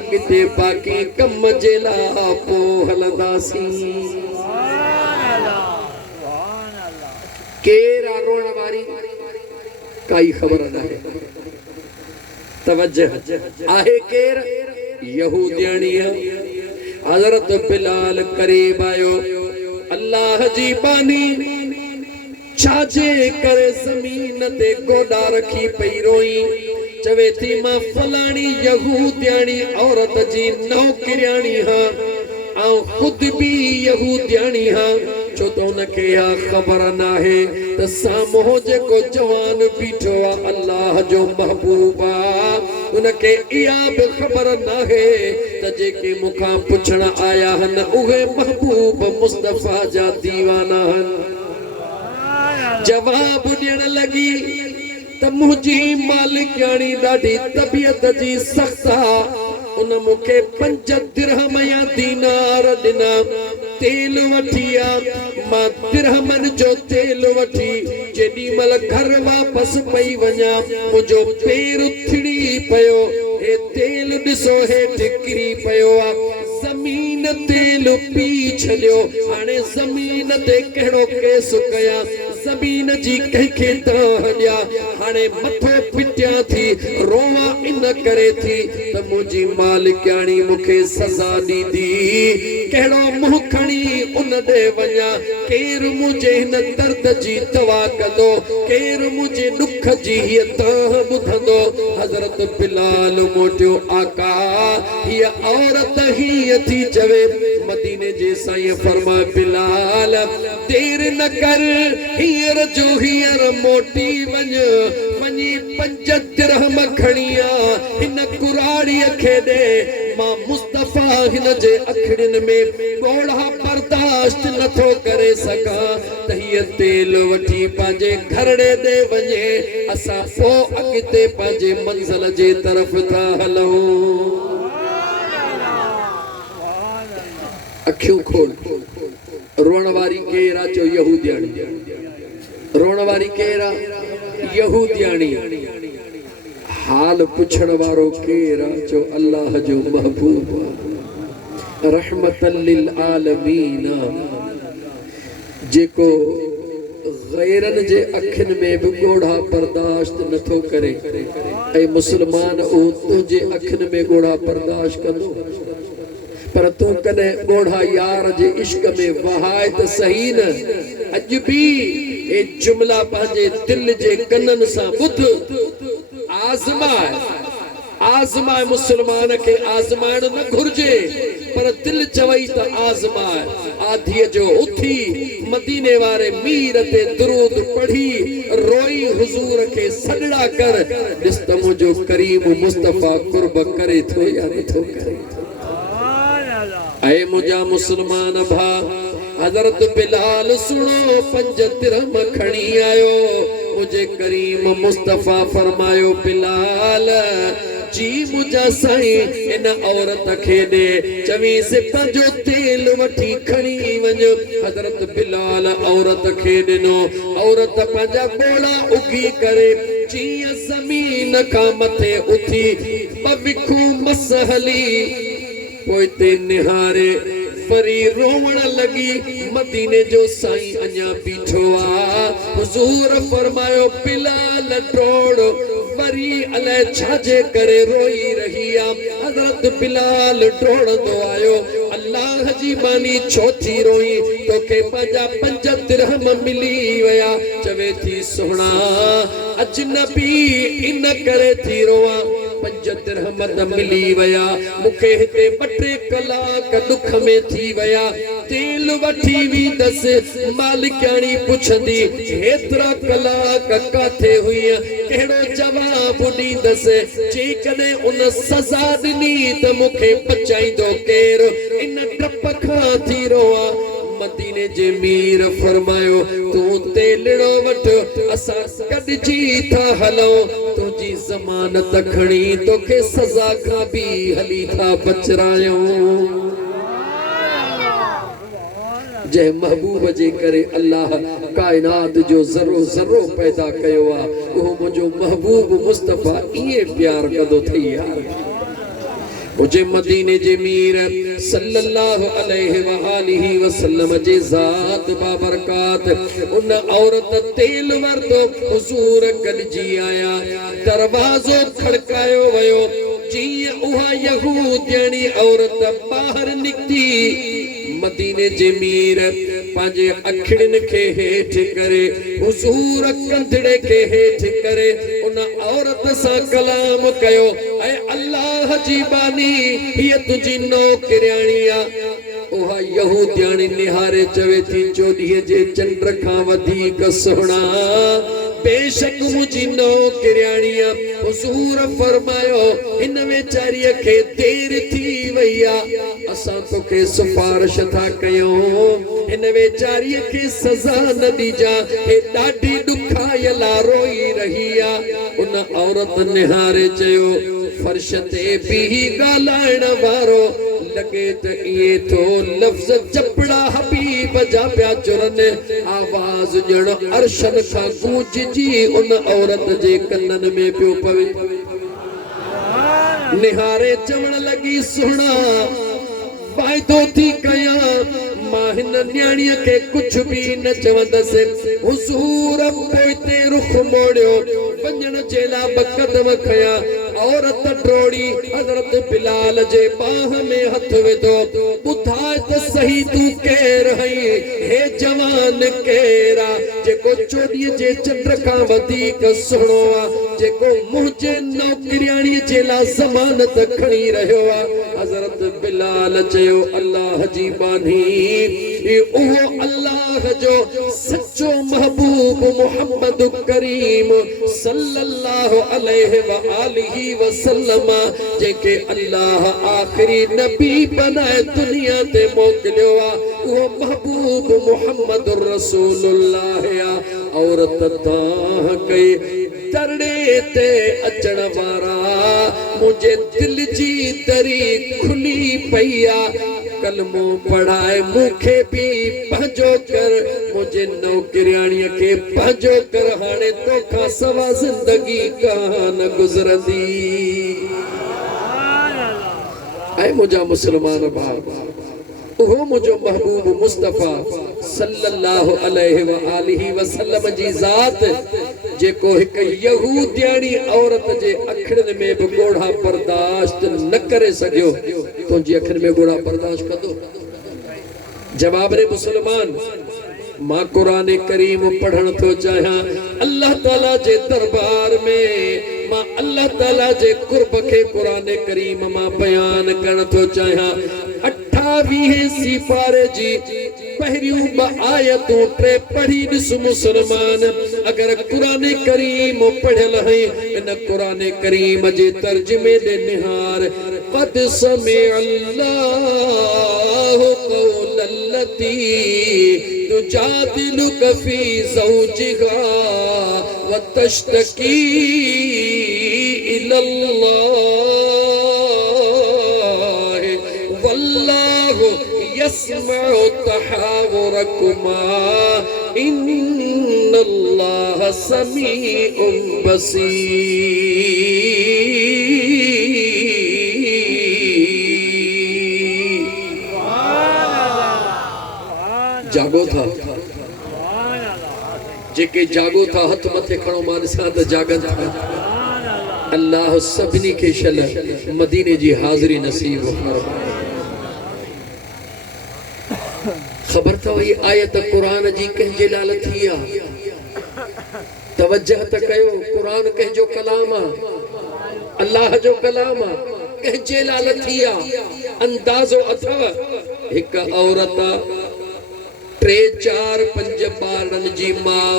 अगते बाकी कम जेला पोहलदासी केरा रोण वारी काई खबर ना है तवज्जह आहे केर यहूदियानिया हजरत बिलाल करीब आयो अल्लाह जी बानी छाजे करे जमीन ते गोडा रखी पई रोई चवे थी मां फलानी यहूदियानी औरत जी नौकरियानी हां आ खुद भी यहूदियानी हां छो तो उनके या खबर ना है त सामो जेको जवान बीठो आ अल्लाह जो महबूबा उनके इया भी खबर ना है त जेके मुखा पुछण आया हन उहे महबूब मुस्तफा जा दीवाना हन जवाब ॾियण लगी त मुंहिंजी मालिकाणी ॾाढी तबियत जी सख्त आ उन मुखे 5 दिरहम या दीनार ॾिना तेल वठिया मां दिरहमन जो तेल वठी जेडी मल घर वापस पई वञा मुझो पैर उथड़ी पयो हे तेल ॾिसो हे टिकरी पयो आ जमीन तेल पी छलियो हाणे जमीन ते कहिड़ो केस कया जमीन जी कंहिंखे ॾिया हाणे मथो पिटिया थी रोवा इन करे थी त मुंहिंजी मालिकाणी मूंखे सज़ा ॾींदी कहिड़ो मुंहुं खणी उन ॾे वञा केरु मुंहिंजे हिन दर्द जी दवा कंदो केरु मुंहिंजे ॾुख जी हीअ तां ॿुधंदो हज़रत बिलाल मोटियो आका हीअ औरत हीअ थी चवे मदीने जे साईं फरमा बिलाल देर न कर हींअर जो हींअर मोटी वञ वञी 5 दिरहम खणिया हिन कुराड़ीअ खे ॾे मां मुस्तफा हिन जे अखड़ियुनि में ॻोढ़ा बर्दाश्त नथो करे सघां त हीअ तेल वठी पंहिंजे घरड़े ॾे वञे असां पोइ अॻिते पंहिंजे मंज़िल जे तरफ़ था हलूं अखियूं खोल रोण वारी केर आ चो यहूदियाणी रोण वारी केर आ यहूदियाणी हाल पुछण वारो केर आ चो अल्लाह जो महबूब रहमतल लिल आलमीन जेको गैरन जे अखिन में भी गोढ़ा बर्दाश्त नथो करे ऐ मुसलमान ओ तुझे अखिन में गोढ़ा बर्दाश्त कंदो पर तू कने गोढ़ा यार जे इश्क में वहाए त सही न। अज भी ए जुमला पंहिंजे दिल जे कनन सां ॿुध। आज़माए मुसलमान के आज़माइण न घुर्जे, पर दिल चवई त आज़माए। आधीअ जो उथी मदीने वारे मीर ते दुरूद पढ़ी रोई हुजूर के सजड़ा कर। ॾिस त मुंहिंजो करीम मुस्तफ़ा कुर्ब करे थो या नथो करे। ऐ मुंहिंजा मुसलमान भा, हज़रत बिलाल सुनो 5 दिरहम खणी आयो। मुझे करीम मुस्तफ़ा फरमायो बिलाल जी मुझा साईं इन औरत खे दे चवी से पंजो तेल वठी खणी वञ। हज़रत बिलाल औरत खे ॾिनो। औरत पंहिंजा ॻोड़ा उगी करे जीअं ज़मीन खां मथे उथी पविखू मस हली पोइ ते निहारे फरी रोवण लगी। मदीने जो साईं अञा बीठो आ। हुजूर फरमायो बिलाल डोड़ वरी अलाए छाजे करे रोई रही आ। हज़रत बिलाल डोड़ंदो आयो। अल्लाह जी बानी छो थी रोई? तोखे पंहिंजा 5 दिरहम मिली विया। चवे थी सुहिणा अजनबी इन करे थी रोवां। 5 दिरहम त मिली विया, मूंखे हिते 2 कलाक दुख में थी विया। तेल वठी वेंदसि, मालिकाणी पुछंदी हेतिरा कलाक काथे हुई, कहिड़ो जवाबु ॾींदसि। जेकॾहिं उन सज़ा ॾिनी त मूंखे बचाईंदो केरु? इन डप खां थी रोवां। मदीने जे मीर फरमायो तू तेलड़ो वठ, असां गॾिजी था हलूं। तुंहिंजी ज़मानत खणी तोखे सज़ा खां बि हली था बचरायूं। जंहिं महबूब जे करे अल्लाह कायनात जो ज़रो ज़रो पैदा कयो आहे, उहो मुंहिंजो महबूब मुस्तफ़ा ईअं प्यार कंदो थी आहे। मुझे मदीने जे मीर सल्लल्लाहु अलैहि व आलिहि वसल्लम जे ज़ात बाबरकात उन औरत तेल वरतो हुजूर गॾिजी आया। दरवाज़ो खड़कायो वियो। जीअं उहा यहूदियाणी औरत ॿाहिरि निकिती, मदीने जे मीर पंहिंजे अखिड़ियुनि खे हेठि करे हुजूर कंधड़े खे हेठि करे उन औरत सां कलाम कयो। ऐ अल्लाह जी बानी हीअ तुंहिंजी नौकिरियाणी आ। उहा यहूदियाणी निहारे चवे थी चोॾीअ जे चंड खां वधीक सुहिणा बेशक मुंहिंजी नौकिरियाणी आ। हुजूर फरमायो हिन वेचारीअ खे देर थी वई आ, असां तोखे सिफारिश था कयूं हिन वेचारीअ खे सज़ा न ॾिजां। हे ॾाढी ॾुखायल रोई रही आ। उन औरत निहारे चयो फर्श ते बीही ॻाल्हाइण वारो लगे त इहे तो लफ़्ज़ चपड़ा हबीब जा पिया चुरनि। आवाज़ ॼण अर्शन खां गूंजजी उन औरत जे कननि में पियो पवे। निहारे चवण लगी सुहिणा वाइदो थी कयां, मां हिन न्याणीअ खे कुझु बि न चवंदसि। हुजूर पोइते रुख मोड़ियो, वञण जे लाइ 2 कदम खयां। औरत डोड़ी हज़रत बिलाल जे बाह में हथ विधो। ॿुधाए त सही तूं केरु आहीं? हे जवान केरु आहे जेको चोॾीअ जे चंड खां वधीक सुहिणो आहे, जेको मुंहिंजे नौकिरियाणीअ जे लाइ ज़मानत खणी रहियो आहे? हज़रत बिलाल चयो अल्लाह जी बानी उहो अल्लाह जो सच्चो महबूब मोहम्मद करीम सल्लल्लाहु अलैहि व आलिहि वसल्लम जेके अल्लाह आखिरी नबी बनाए दुनिया ते मोकिलियो आहे, उहो महबूब मोहम्मद रसूलुल्लाह आ। औरत ताह कई दरड़े ते अचण वारा मुझे दिल जी दरी खुली पई आ। कलमो पढ़ाए मूंखे भी पंहिंजो कर, मुझे नौकिरियाणीअ खे पंहिंजो कर। हाणे तोखां सवा ज़िंदगी कान गुज़रंदी। ऐं मुंहिंजा मुस्लमान भाउ उहो मुझो महबूब मुस्तफा सल्लल्लाहु अलैहि व आलिहि वसल्लम जी ज़ात जेको एक यहूदियानी औरत जे अखड़न में भी गोढ़ा बर्दाश्त न करे सकियो तुझी अखिन में गोढ़ा बर्दाश्त कंदो? जवाब रे मुसलमान, मां कुरान करीम पढ़ण तो चाहिया अल्लाह ताला जे दरबार में, मां अल्लाह ताला जे कुर्ब के कुरान करीम मां बयान करण तो चाहिया 28 सिपारे जी पहरियों ब आयतों टे पढ़ी दिस मुसलमान। अगर कुरान करीम पढ़ल है इन कुरान करीम जे तर्जुमे दे निहार क़द समे अल्लाहु क़ौलल्लती तुजादिलुक फी ज़ौजिहा व तश्तकी इलल्लाह वल्लाहु यस्मउ तहावुरकुमा इन्नल्लाह समीउन बसीर। जागो था जेके जागो था हथ मथे खणो मां ॾिसां त जागन था। अल्लाह सभिनी खे शल मदीने जी हाज़िरी नसीब फरमाए। खबर था ये आयत कुरान जी कंहिंजे लाल थी आहे? तवज्जह त कयो, कुरान कंहिंजो कलाम आहे, अल्लाह जो कलाम आहे, कंहिंजे लाल थी आहे? अंदाज़ो अथव? हिक औरत 3 4 5 ॿारनि जी मां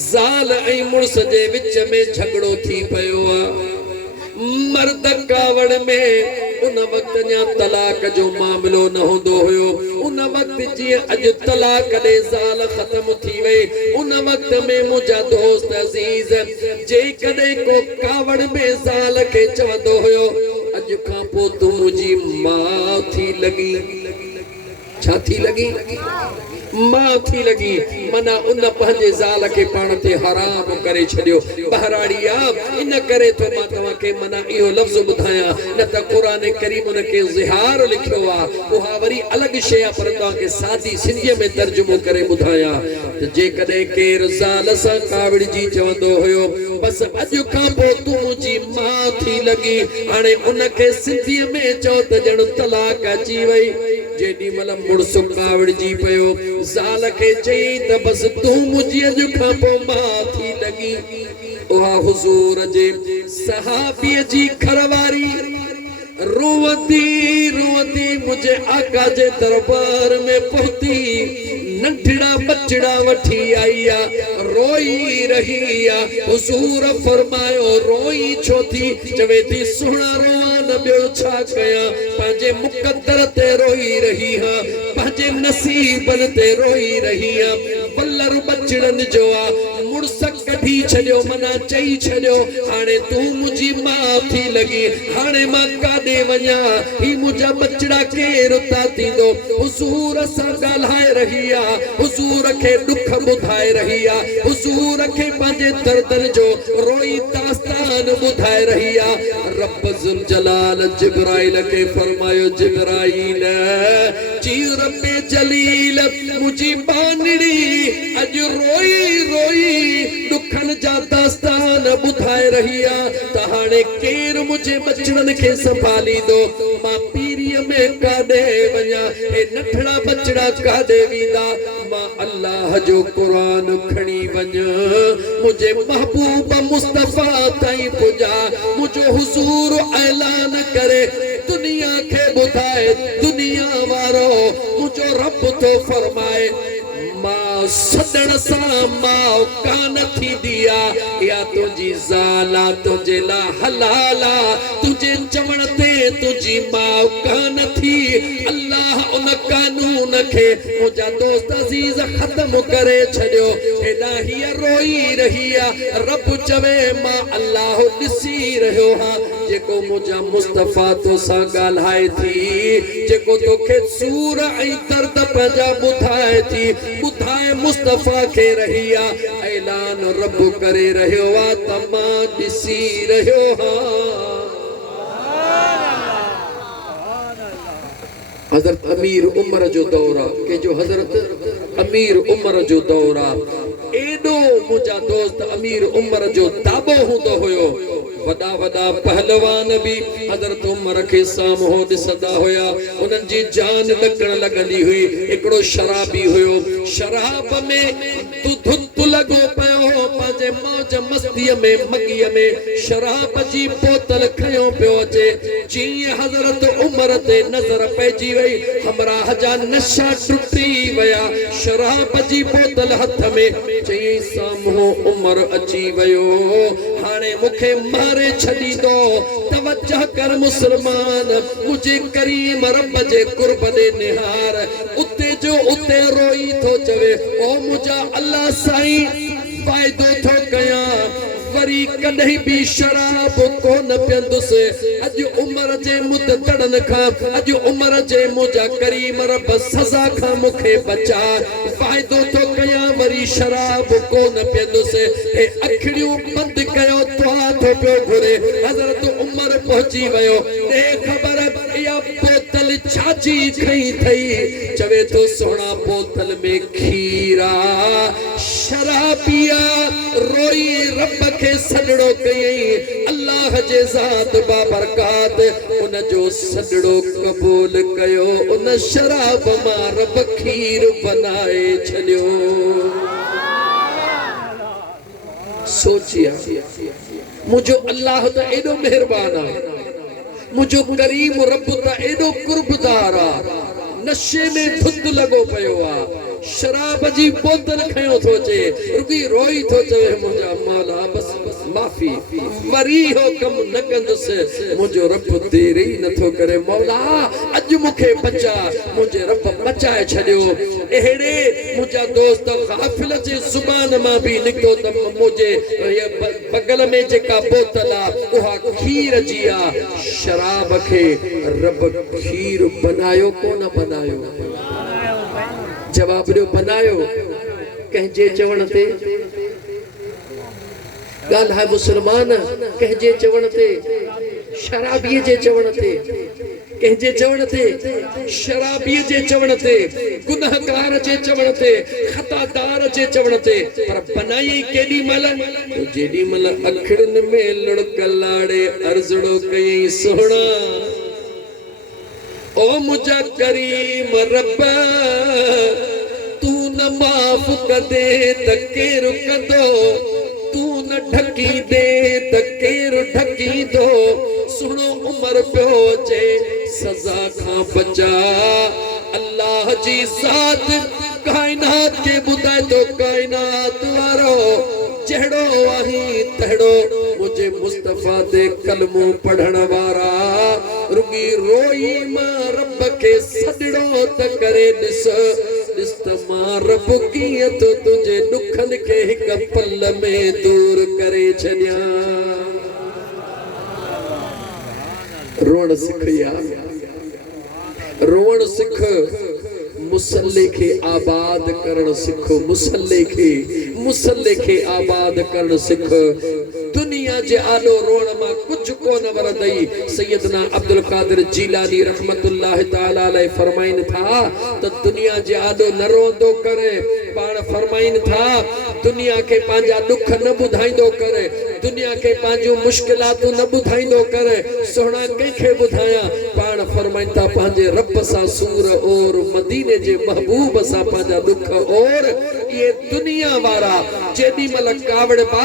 ज़ाल ऐं मुड़स जे विच में झगड़ो थी पियो आहे। मर्द कावड़ में उन वक्त ञा तलाक जो मामलो न होंदो हुयो। उन वक्त जी अज तलाक दे ज़ाल खत्म थी वई। उन वक्त में मुझा दोस्त अजीज जे कदे को कावड़ में ज़ाल के चवंदो हुयो अज खां पो तू मुझी मां थी लगी। छा थी लगी? मां थी लगी। मना उन पंहिंजे ज़ाल के पाण ते हराम करे छडियो। बहराड़िया इन करे तो मां तव्हां के मना इहो लफ्ज़ ॿुधायां न त कुरान करीम उन के ज़िहार लिखियो आ उहा वरी अलग शय पर तव्हां के सादी सिंधीअ में तर्जुमो करे ॿुधायां त जे कॾहिं केर ज़ाल सां कावड़जी चवंदो हुयो बस अॼु खां पोइ तूं मुंहिंजी मां थी लगी, हाणे उन के सिंधीअ में चओ त ॼण तलाक अची वई। जेॾी महिल मुड़स कावड़जी पियो ज़ाल के चई त बस तूं मुझी अॼु खां पोइ मां थी लगी। उहा हुज़ूर जे सहाबीअ जी घरवारी रोवती रोवती मुझे आका जे दरबार में पहुती। नंढड़ा बचड़ा वठी आई आ, रोई रही आ। हुज़ूर फरमायो रोई छो थी? चवे थी सुहिणा रोआ न ॿियो छा कयां, पंहिंजे मुक़द्दर ते रोई रही हां, पंहिंजे नसीबन ते रोई रही हां। वल्लर बचड़न जो आ मुड़स कढी छॾियो मना चई छॾियो हाणे तूं मुंहिंजी मां थी लगी। हाणे मां काॾे वञा? ही मुंहिंजा बचड़ा केर उता थींदो? हुज़ूर सां ॻाल्हाए रही आ, हुज़ूर के दुख ॿुधाए रही आ, हुज़ूर के पंहिंजे दर्दन जो रोई दास्तान ॿुधाए रही आ। रब ज़ुल जलाल जिब्राइल के फरमायो जिब्राइल चीर पे जलील मुझी बानड़ी अज रोई रोई दुखन जा दास्तान ॿुधाए रही आ त हाणे केर मुझे बचड़न के संभाली दो? मां पीरीअ में काॾे वञा? हे नठड़ा बचड़ा काॾे वेंदा? मां अल्लाह जो कुरान खणी वञ मुझे महबूब मुस्तफा ताईं पुजा। मुझो हुज़ूर ऐलान करे दुनिया के ॿुधाए दुनिया वारो मुझो रब तो फरमाए मां सदण सां मां कान थींदी आ या तुंहिंजी ज़ाला तुंहिंजे लाइ हलाला तुंहिंजे चवण ते तुंहिंजी मां कान थी। अल्लाह उन कानून खे मुंहिंजा दोस्त अज़ीज़ ख़त्म करे छॾियो। हेॾा हीअ रोई रही आ। रब चवे मां अल्लाह ॾिसी रहियो हा जेको मुंहिंजा मुस्तफ़ा तो सां ॻाल्हाए थी, जेको तोखे सूर ऐं दर्द पंहिंजा ॿुधाए थी, ॿुधाए मुस्तफ़ा खे रही आ। ऐलान रब करे रहियो आ त मां ॾिसी रहियो हा। हजरत अमीर उमर जो दौरा के जो हजरत अमीर उमर जो दौरा एडो मुझा दोस्त अमीर उमर जो दाबो हुंदो हुयो वदा वदा पहलवान भी हजरत उमर के साम्हूं ॾिसंदा हुया उन्हनि जी जान लॻण लॻंदी हुई हिकिड़ो शराबी हुयो शराब में तू धुत लॻो पियो पंहिंजे मौज मस्तीअ में मगीअ में शराब जी बोतल खयो पियो अचे जीअं हजरत उमर ते नज़र पइजी वई हमराह जा नशा टुटी विया शराब जी बोतल हथ में चई साम्हूं उमर अची वियो हाणे मूंखे मारे छॾी दो तवज्जो कर मुसलमान मुझे करीम रब जे कुर्ब दे निहार उते जो उते रोई थो चवे ओ मुझा अल्लाह साईं वाइदो थो कयां वरी कॾहिं बि शराब कोन पीअंदुसि अॼु उमर जे मुदतड़नि खां अॼु उमर जे मुंहिंजा करीम रब सज़ा खां मूंखे बचा वाइदो थो कयां वरी शराब कोन पीअंदुसि हे अखियूं बंदि कयो दुआ थो पियो घुरे हज़रत उमर पहुची वियो हे ख़बर इहा बोतल छाजी खई थई चवे थो सोना बोतल में खीरा शराबिया रोई रब के सदड़ो कयई अल्लाह जे ज़ात बाबरकात उन जो सदड़ो कबूल कयो उन शराब मां रब खीर बनाए छॾियो सोचिया मुझो अल्लाह त एडो मेहरबान आहे मुझो करीम रब त एडो कुर्बदार आहे नशे में धुंध लॻो पियो आहे शराब जी बोतल खयो थो अचे रुकी रोई थो चवे मुंहिंजा मौला बस माफ़ी वरी हो कम न कंदुसि मुंहिंजो रब देर ई नथो करे मौला अॼु मूंखे बचा मुंहिंजे रब बचाए छॾियो अहिड़े मुंहिंजा दोस्त गाफ़िल जे ज़ुबान मां बि निकितो त मुंहिंजे बगल में जेका बोतल आहे उहा खीर जी आहे शराब खे रब खीर बनायो कोन बनायो जवाब ॾियो बनायो कंहिंजे चवण ते ॻाल्हि मुसलमान कंहिंजे चवण ते शराबीअ जे चवण ते कंहिंजे चवण ते शराबीअ जे चवण ते गुनाहगार जे चवण ते खतादार जे चवण ते पर बनाई केॾी महिल जेॾी महिल अखियुनि में लुड़क लाड़े अर्ज़ड़ो कयई सोहणा ओ मुझा करीम रब तू न माफ कदे त केर कंदो तू न ढकी दे त केर ढकी दो सुनो उमर पियो अचे सज़ा खां बचा अल्लाह जी ज़ात काइनात के ॿुधाए थो काइनात वारो जहिड़ो आहीं तहिड़ो मुझे मुस्तफ़ा दे कलमो पढ़ण वारा रुगी रोई मां रब के सदड़ो त करे ॾिस ॾिस त मां रब कीअं तो तुझे दुखन के हिक पल में दूर करे छॾियां रोण सिख यार रोण सिख मुसल्ले के आबाद करण सिखो मुसल्ले के आबाद करण सिख दुनिया जे आलो रोण मां कुछ कोन वरदई सैयदना अब्दुल कादिर जीलानी रहमतुल्लाह ताला अलैहि फरमाइन था त दुनिया जे आलो न रोंदो करे पाण फरमाइन था दुनिया के पांजा दुख न बुधाइंदो करे दुनिया के पांजो मुश्किलातूं न बुधाइंदो करे सोहणा कंहिंखे बुधाया पाण फरमाइन था पंहिंजे रब सां सूर और मदीने जे महबूब सां पंहिंजा दुख और ये दुनिया वारा जेॾी महिल कावड़ पा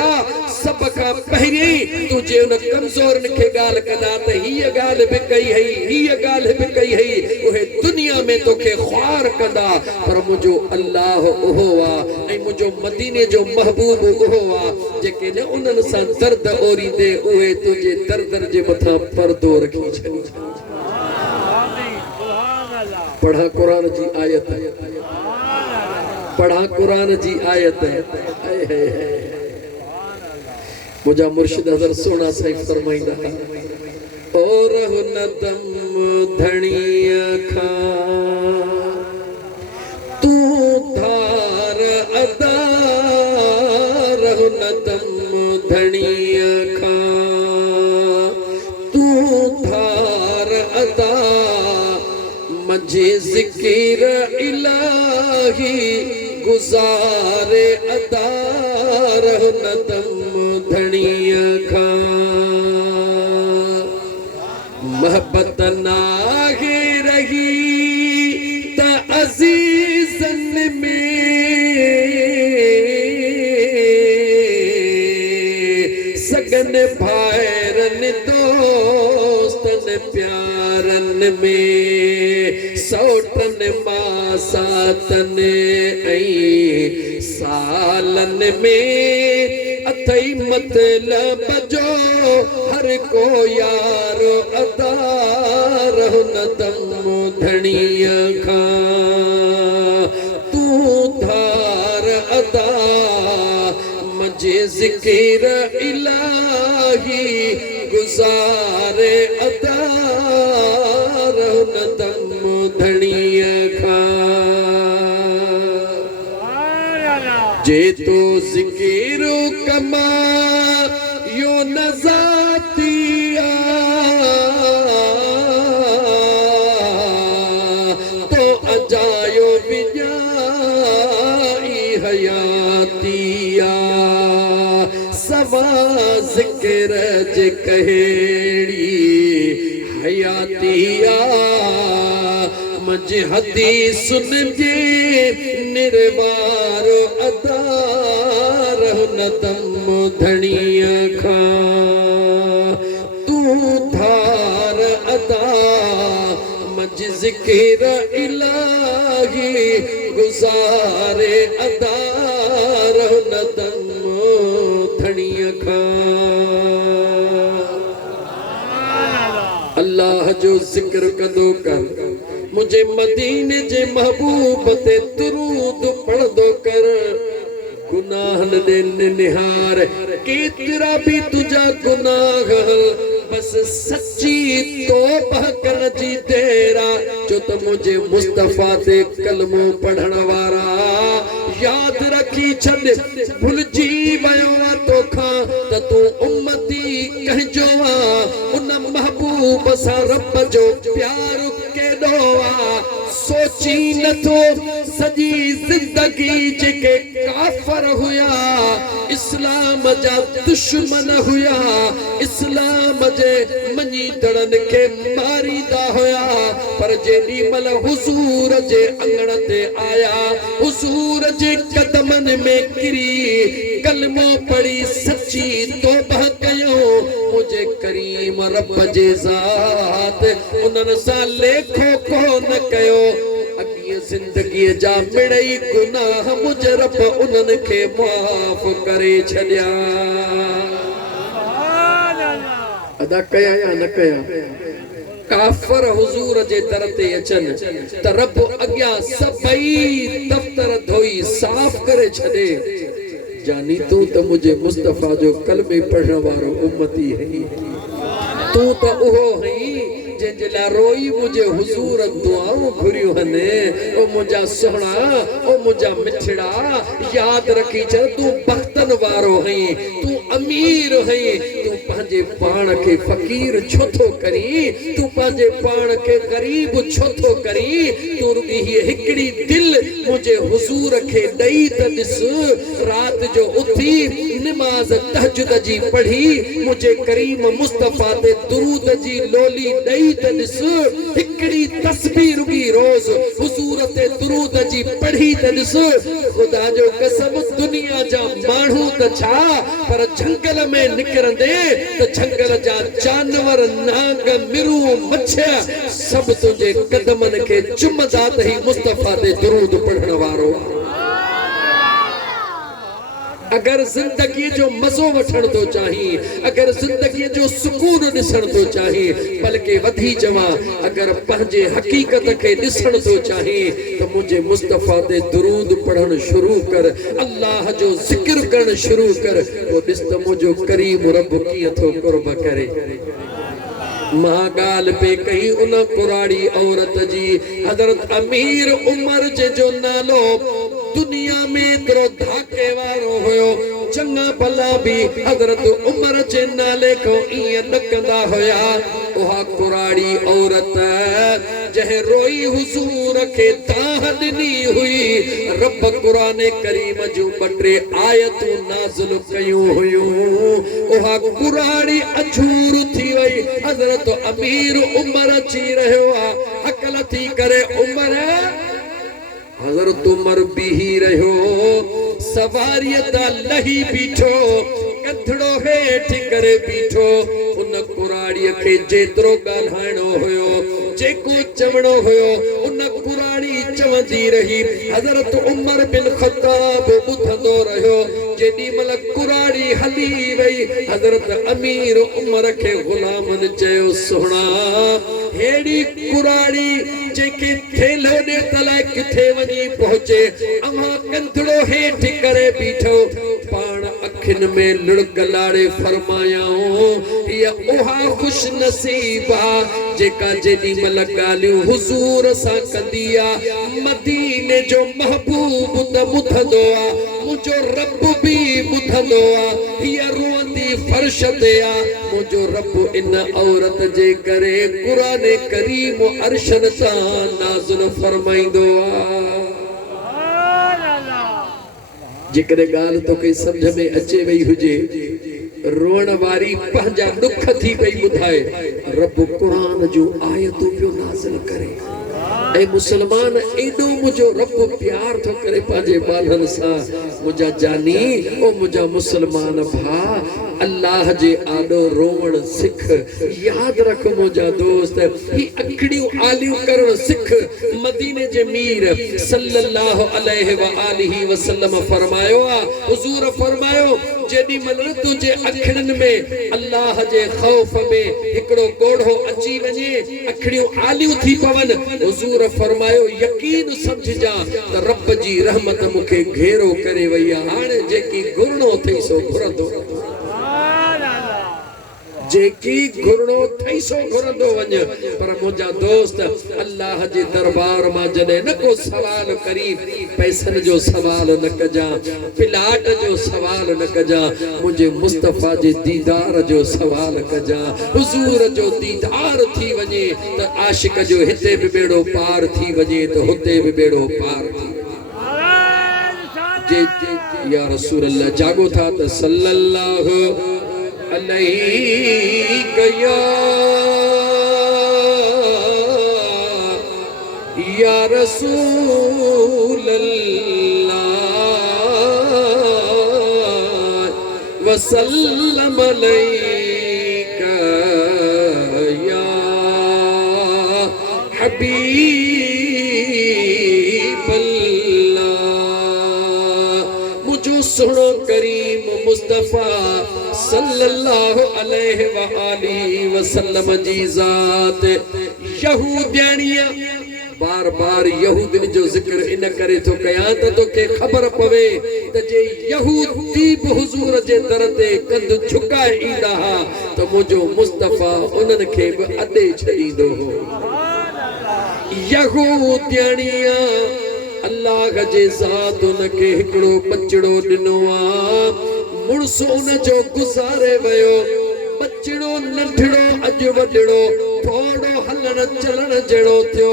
सब खां पहिरीं तुझे उन कमज़ोरनि खे ॻाल्हि कंदा त हीअ ॻाल्हि बि कई हई हीअ ॻाल्हि बि कई हई उहे दुनिया में तोखे ख्वार कंदा पर मुंहिंजो अल्लाह उहो आहे ऐं मुंहिंजो मदीने जो महबूब उहो आहे जेके न उन्हनि सां दर्द ओरींदे उहे तुंहिंजे दर्द जे मथां पर्दो रखी छॾी पढ़ा कुरान जी आयत पढ़ा कुरान जी आयत मुझा मुर्शिद हज़रत सोना साईं फरमाईंदा और हुन दम धणीअ खां तू धार अदा हुन दम धणीअ खां तू धार अदा मजे जिक्र इलाही गुजारे अदा रहन दम धनिया खां मोहब्बत नागे रही ता अजीजन में सगन भाइरन दोस्तन प्यारन में सौटन मासातन ऐं सालन में अथई मतलब जो हर को यारो अदा रहन दम धनिया खां तू धार अदा मजे जिक्र इलाही गुजारे अदा रहन दम धनिया खां जे तो जिक्र कमा यो नजातिया तो अजायो बिजाई हयातिया सवा जिक्र जे कहेड़ी हयातिया मजे हदीस सुन जे निर्वार अदा रहन दम धनिया खां तू धार अदा मजे जिक्र इलाही गुजारे अदा रहन दम धनिया खां अल्लाह जो जिक्र कदो कर मुझे मदीने जे महबूब ते दुरूद पढ़ दो कर गुनाहन दे निहार केतिरा भी तुझा गुनाह बस सच्ची तौबा कर जी तेरा जो तो मुझे मुस्तफा ते कलमो पढ़ण वारा याद रखी छद भूल जी वयो तो खां त तू उम्मती कहजो उन महबूब सा रब जो प्यार केडो सोची नथो सजी जिंदगी जेके काफर हुया इस्लाम जा दुश्मन हुया इस्लाम जे मनी तड़न के मारीदा होया पर जेडी मल हुजूर जे अंगण ते आया हुजूर जे कदमन में गिरी कलमो पढ़ी सच्ची तौबा कयो मुझे करीम रब जे ज़ात उनन सा लेखो कोन कयो अॻिए ज़िंदगी जा मिड़ई गुनाह मुझे रब उनन के माफ़ करे छॾिया अदा कया या न कया काफर हुजूर जे दर ते अचन त रब अॻियां सभई दफ़्तर धोई साफ़ करे छॾे जानी तू तो मुझे मुस्तफा जो कलमे पढ़ने वारो उम्मती है तू तो उहो है जे ला रोई मुझे हुजूर दुआओं घुरियो हने ओ मुझा सोहना ओ मुझा मिठड़ा याद रखी च तू बख्तन वारो है तू अमीर है तू पांजे पाण के फकीर छोथो करी तू पांजे पाण के गरीब छोथो करी तू रुगी हिकड़ी दिल मुझे हुजूर के दई त दिस रात जो उठी नमाज तहज्जुद जी पढ़ी मुझे करीम मुस्तफा ते दुरूद जी लोली दई त दिस हिकड़ी तस्बीह रुगी रोज हुजूर ते दुरूद जी पढ़ी त दिस खुदा जो कसम दुनिया जा माण्हू त छा पर जंगल में निकरंदे त जंगल जा जानवर नाग मिरू मच्छिया सब तुझे कदमन के चुमदा त ही मुस्तफा ते दुरूद पढ़ण वारो अगर जिंदगी जो मजो वठण तो चाही अगर जिंदगी जो सुकून ॾिसण तो चाही बल्कि वधी चवां अगर पंहिंजे हकीकत के ॾिसण तो चाही तो मुझे मुस्तफा ते दुरूद पढ़ण शुरू कर अल्लाह जो जिक्र करण शुरू कर तो ॾिस त मुझो करीम रब कीअं थो कुर्ब करे मां गाल पे कही उन कुराड़ी औरत जी हजरत अमीर उमर जे जो नालो दुनिया में तरो धाके वारो होयो चंगा भला भी हजरत उमर जे नाले को इं न कंदा होया उहा कुराड़ी औरत जह रोई हुजूर के दाह ॾिनी हुई रब कुरान करीम जूं ॿ-टे आयतूं नाज़िल कयूं हुयूं उहा कुराड़ी अझूर थी वई हज़रत अमीर उमर अची रहियो आहे अकल थी करे उमर हज़रत उमर बीही रहियो सवारीअ तां लही बीठो कंधड़ो हेठि करे बीठो उन कुराड़ीअ खे जेतिरो ॻाल्हाइणो हुयो जेको चवणो हुयो उन कुराड़ी चवंदी रही हज़रत उमर बिन ख़त्ताब ॿुधंदो रहियो जेॾी महिल कुराड़ी हली वई हज़रत अमीर उमर खे ग़ुलामनि चयो सुहिणा हेड़ी कुराड़ी जेके थेलो ॾे तलाए किथे वञी पहुचे अव्हां कंधड़ो हेठि करे बीठो पाण अखियुनि में लुड़क लाड़े फरमायाऊं हीअ उहा खुश नसीब आहे जेका जेॾी महिल ॻाल्हियूं हुज़ूर सां कंदी आहे मदीने जो महबूब त ॿुधंदो आहे मुंहिंजो रब बि ॿुधंदो आहे हीअ रोअंदी फर्श ते आहे मुंहिंजो रब इन औरत जे करे क़ुरान करीम अर्शन तां नाज़िल फरमाईंदो आहे जेकॾहिं ॻाल्हि तोखे सम्झ में अचे वई हुजे रोअण वारी पंहिंजा दुख थी पई ॿुधाए रब क़ुरान जूं आयतूं पियो नाज़िल करे ऐं मुसलमान एॾो मुंहिंजो रब प्यार थो करे पंहिंजे ॿारनि सां मुंहिंजा जानी ओ मुंहिंजा मुसलमान भाउ अल्लाह जे आॾो रोवण सिख यादि रख मुंहिंजा दोस्त ही अखड़ियूं आलियूं करण सिख मदीने जे मीर सल्लल्लाहु अलैहि व आलिहि वसल्लम फरमायो आहे हुज़ूर फरमायो जेॾी महिल तुंहिंजे अखड़नि में अल्लाह जे ख़ौफ़ में हिकिड़ो ॻोढ़ो अची वञे अखड़ियूं आलियूं थी पवन हुज़ूर फरमायो यकीन समझजा त रब जी रहमत मूंखे घेरो करे वई आहे हाणे जेकी घुरणो अथई सो घुरंदो जेकी घुरणो थई सो घुरंदो वञ पर मुंहिंजा दोस्त अल्लाह जे दरबार मां जॾहिं न को सवाल करी पैसनि जो सवाल न कजां प्लाट जो सवाल न कजां मुंहिंजे मुस्तफ़ा जे दीदार जो सवाल कजां हुज़ूर जो दीदार थी वञे त आशिक जो हिते बि बेड़ो पार थी वञे त हुते बि बेड़ो पार थी जे या रसूल अल्लाह जागो था त सल्लल्लाहु अलैहि या रसूल अल्लाह वसल्लम अलैका या हबीब अल्लाह मुझो सुनो करीम मुस्तफ़ा सल्लल्लाहु अलैहि व आलिहि वसल्लम जी ज़ात यहूदियणिया बार बार यहूदिन जो जिक्र इन करे तो कयां त तोखे ख़बर पवे त जे यहूदी बि हुज़ूर जे दर ते कंध झुकाए ईंदा हा त मुंहिंजो मुस्तफ़ा उन्हनि खे बि अॾे छॾींदो हो यहूदियणिया अल्लाह जे ज़ात उनखे हिकिड़ो बचड़ो ॾिनो आहे मुड़सु उन जो गुज़ारे वियो बचड़ो नंढड़ो अॼु वॾड़ो थोड़ो हलण चलण जहिड़ो थियो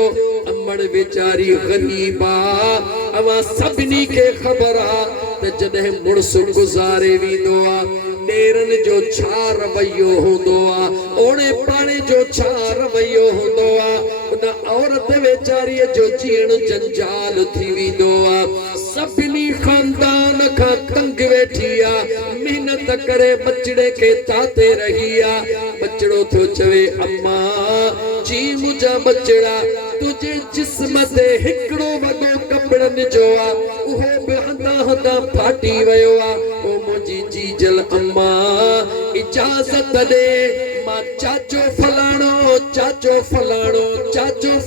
अमड़ वेचारी ग़रीब आहे अवां सभिनी खे ख़बर आहे त जॾहिं मुड़सु गुज़ारे वेंदो आहे नेरनि जो छा रवैयो हूंदो आहे ओणे पाणे जो छा रवैयो हूंदो आहे उन औरत वेचारीअ जो जीअण जंजाल थी वेंदो आहे सभिनी खानदान खां तंग वेठी आहे मेहनत करे बचड़े खे ताते रही आहे बचड़ो थो चवे अम्मा जी मुंहिंजा बचड़ा तुंहिंजे जिस्म ते हिकिड़ो वॻो कपिड़नि जो आहे उहो बि हंधा हंधा फाटी वियो आहे ओ मुंहिंजी जीजल अम्मा इजाज़त ॾे मां चाचो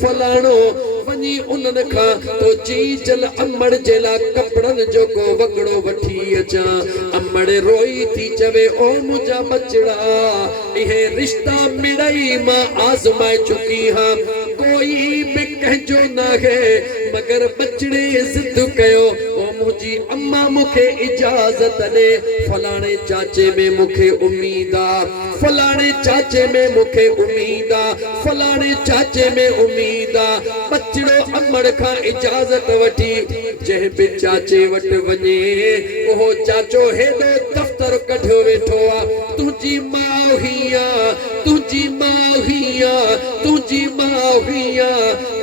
फलाणो वञी उन्हनि खां तो जीजल अमड़ जे लाइ कपिड़नि जो को वॻड़ो वठी अचां अमड़ रोई थी चवे ओ मुंहिंजा बचड़ा इहे रिश्ता मिड़ई मां आज़माए चुकी हां कोई बि कंहिंजो न आहे मगर बचड़े ज़िद कयो ओ तुझी अम्मा मुखे इजाजत दे फलाने चाचे में मुखे उम्मीदा फलाने चाचे में मुखे उम्मीदा फलाने चाचे में उम्मीदा बचड़ो अमड़ खां इजाजत वठी जह बि चाचे वट वने ओहो चाचो हेडो दफ्तर कढियो वेठो आ तुझी मां हिया तुझी मां हिया तुझी मां हिया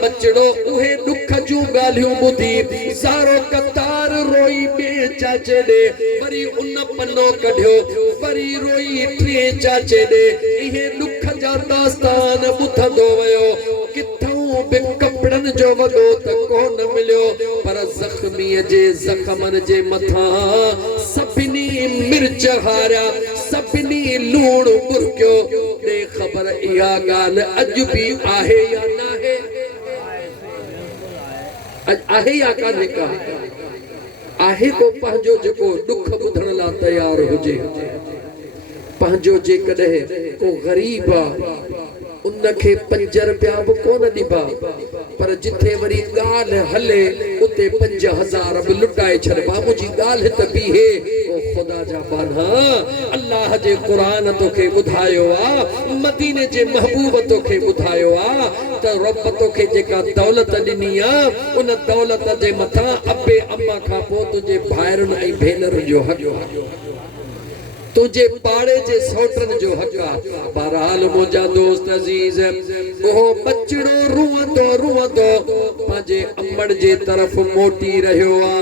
बचड़ो उहे दुख जूं ॻाल्हियूं ॿुधी सारो कतार रोई ॿिए चाचे ॾे वरी उन पनो कढियो वरी रोई टे चाचे ॾे इहे दुख जा दास्तान ॿुधंदो वियो किथां बि कपड़नि जो वॻो त कोन मिलियो पर ज़ख़्मीअ जे ज़ख़्मनि जे मथां सभिनी मिर्च हारिया सभिनी लूण बुरकियो ॾे ख़बर इहा ॻाल्हि अॼु बि आहे या नाहे आहे या कान्हे का आहे को पंहिंजो जेको दुख ॿुधण लाइ तयार हुजे पंहिंजो जेकॾहिं को ग़रीब आहे उनखे 5 रुपया बि कोन ॾिबा पर जिथे वरी ॻाल्हि हले उते 5000 बि लुटाए छॾिबा मुंहिंजी ॻाल्हि त बीहे ओ ख़ुदा जा बाना अल्लाह जे क़ुरान तोखे ॿुधायो आहे मदीने जे महबूब तोखे ॿुधायो आहे त रब तोखे जेका दौलत ॾिनी आहे उन दौलत जे मथां अबे अम्मा खां पोइ तुंहिंजे भाइरुनि ऐं भेनरुनि जो हक़ तुझे पाड़े जे सौटन जो हक बहरहाल मुझा दोस्त अजीज ओहो बचड़ो रुवंदो पांजे अम्मड़ जे तरफ मोटी रहियो आ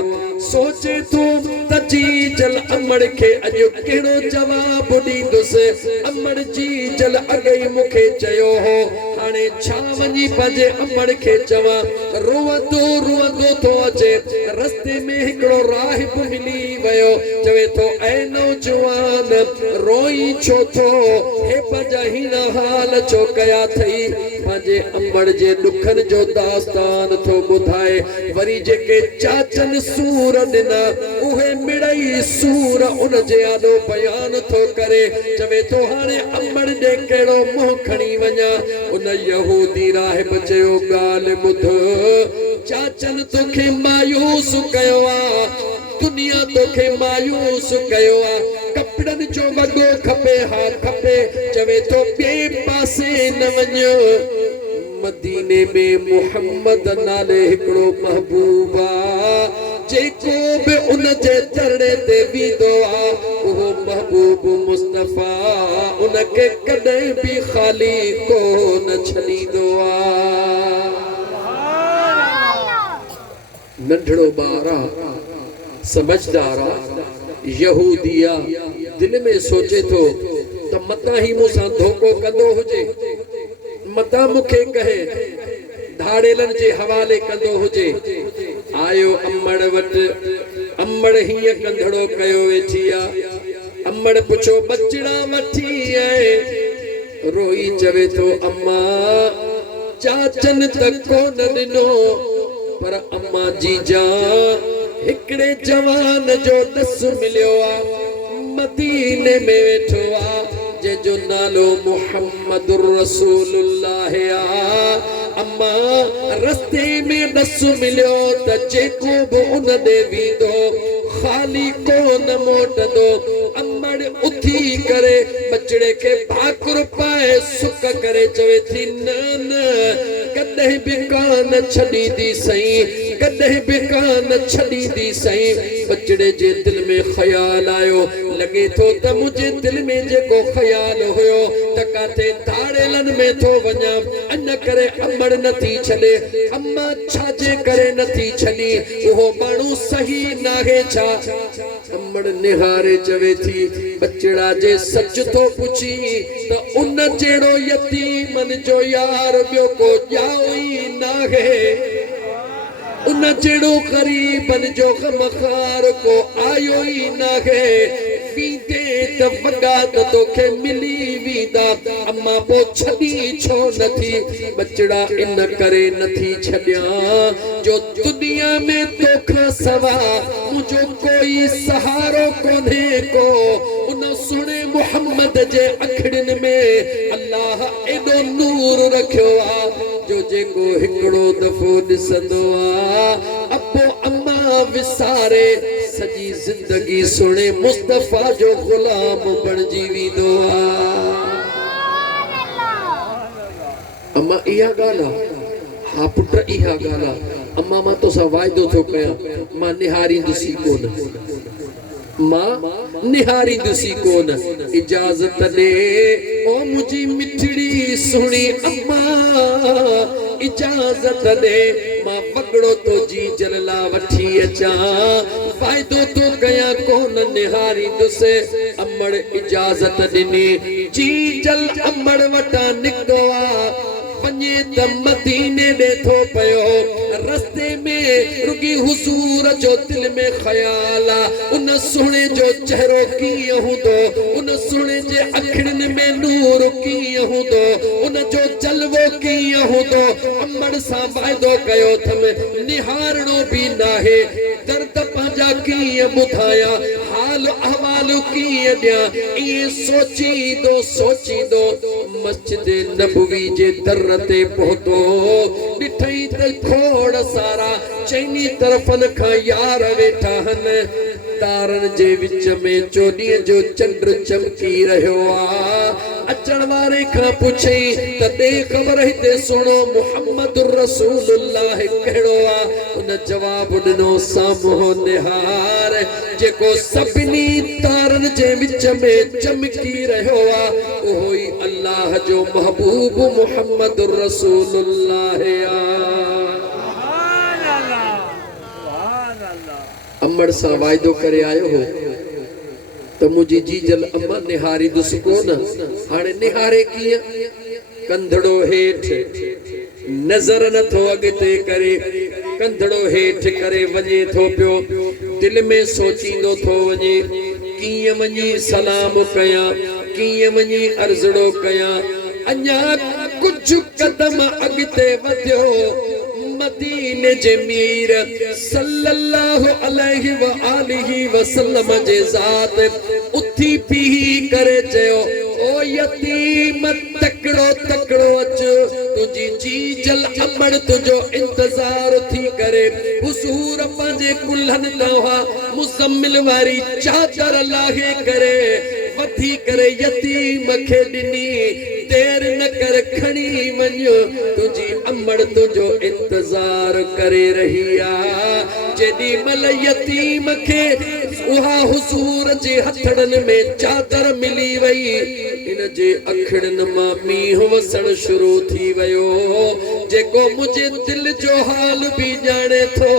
सोचे तो तजी जल अम्मड़ के अजो केड़ो जवाब दींदुसि अम्मड़ जी जल अगई मुखे चयो हो हाणे छा वञी पांजे अम्मड़ के चवा रुवंदो तो अचे रस्ते में हिकड़ो राहिब मिली वयो चवे तो ऐ नौजवान रोई छो थो हे पंहिंजा हिन हाल छो कया थई पंहिंजे अम्बड़ जे दुखन जो दास्तान थो ॿुधाए वरी जेके चाचन सूर ॾिना उहे मिड़ई सूर उन जे आॾो बयान थो करे चवे थो हाणे अम्बड़ ॾे कहिड़ो मुंहुं खणी वञा उन यहूदी राहिब चयो ॻाल्हि ॿुध चाचन तोखे मायूस कयो आ दुनिया तोखे मायूस कयो आ कपड़न जो वॻो खपे हा खपे चवे तो ॿिए पासे न वञो मदीने में मोहम्मद नाले हिकड़ो महबूब आ जेको बि उन जे चरणे ते वींदो आ उहो महबूब मुस्तफा उनखे कॾहिं बि ख़ाली कोन छॾींदो आ नंढड़ो ॿार आ समझदार आ यहूदिया दिल में सोचे तो त मता ही मूंसां धोखो कंदो हुजे मता मुखे कहे धाड़ेलन जे हवाले कंदो हुजे आयो अम्मड़ वट अम्मड़ हीअं कंधड़ो कयो वेठी आ अम्मड़ पुछो बचड़ा वठी आए रोई चवे तो अम्मा चाचन त कोन ॾिनो पर अम्मा जी जा हिकड़े जवान जो दस मिलियो आ मदीने में वेठो आ जो नालो मुहम्मदुर रसूलुल्लाह आ अम्मा रस्ते में दस मिलियो त जेको बि उन ॾे वींदो ख़ाली कोन मोटंदो अम्मड़ उथी करे बचड़े के भाकुर पाए सुक करे चवे थी न कॾहिं बि कान छॾींदी सही कॾहिं बि कान छॾींदी सही बचड़े जे दिल में ख़्याल आयो लगे थो त मुझे दिल में जेको ख़्याल हुयो त काथे धाड़ेलन में थो वञा इन करे अम्मड़ नथी छॾे अम्मा छाजे करे नथी छॾी उहो माण्हू सही नाहे छा अम्मड़ निहारे चवे थी बचड़ा जे सच थो पुछी त उन जहिड़ो यतीमन जो यार ॿियो को ॼाओ ई नाहे उन जहिड़ो ग़रीबन जो ग़मख़ार को आयो ई नाहे वींदे त वॻा त तोखे मिली वींदा अम्मा पोइ छॾी छो नथी बचड़ा इन करे नथी छॾियां जो दुनिया में तोखां सवा मुंहिंजो कोई सहारो कोन्हे को उन सुहिणे मुहम्मद जे अखड़िन में अल्लाह एॾो नूर रखियो आ जो जेको हिकड़ो दफ़ो ॾिसंदो आ अपो अम्मा विसारे सजी जिंदगी सुने मुस्तफा जो गुलाम बन जीवी दुआ। अम्मा इहा गाला हा पुट इहा गाला अम्मा मां तो सा वायदो थो कया मां निहारी दुसी कोन मां निहारी दुसी कोन इजाजत दे ओ मुझी मिठड़ी सुनी अम्मा इजाजत दे मां पकड़ो तो जी जलला वठी अचा वायदो तो कया कोन निहारी दुसे अम्मड़ इजाजत दिनी जी जल अम्मड़ वटा निकवा वञे त मदीने ॾेठो पियो रस्ते में रुगी हुजूर जो दिल में ख्याल उन सुणे जो चेहरो कीअं हूंदो उन सुणे जे अखियुनि में नूर कीअं हूंदो उन जो जलवो कीअं हूंदो अम्मड़ सां वाइदो कयो थम निहारणो बि नाहे दर्द पंहिंजा कीअं ॿुधाया हाल अहवाल कीअं ॾियां इएं सोचींदो मस्जिद नबवी जे दर ते पहुतो ॾिठई त खोड़ सारा चइनी तरफ़न खां यार वेठा हन तारन जे विच में चोॾीअ जो चंड चमकी रहियो आ अचण वारे खां पुछई त दे ख़बर हिते सुणो मुहम्मदुर रसूलुल्लाह कहिड़ो आ उन जवाब ॾिनो साम्हूं निहार जेको सभिनी तारन जे विच में चमकी रहियो आ उहो ई अल्लाह जो महबूब मुहम्मदुर रसूलुल्लाह अम्मड़ सां वाइदो करे आयो हो त मुझी जीजल अम्मा निहारी दुस कोन हाणे निहारे कीअं कंधड़ो हेठ नज़र नथो अॻिते करे कंधड़ो हेठ करे वञे थो पियो दिल में सोचींदो थो वञे कीअं वञी सलाम कयां कीअं वञी अर्ज़ड़ो कयां अञा कुछ कदम अॻिते वधियो मदीने जे मीर सल्लल्लाहु अलैहि व आलिहि वसल्लम जे ज़ात उथी पी करे चयो ओ यतीम तकड़ो अच तुझी जीजल अम्मड़ तुझो इंतजार थी करे हुजूर पंहिंजे कुल्हनि तव्हां मुज़म्मिल वारी चादर लाहे करे वठी करे यतीम खे ॾिनी देर न कर खणी वञो तुझी अम्मड़ तुझो इंतजार करे रही आ जेॾी महिल यतीम खे उहा हुजूर जे हथड़नि में चादर मिली वई इन जे अखियुनि मां मींहुं वसण शुरू थी वियो जेको मुंहिंजे दिल जो हाल बि ॼाणे थो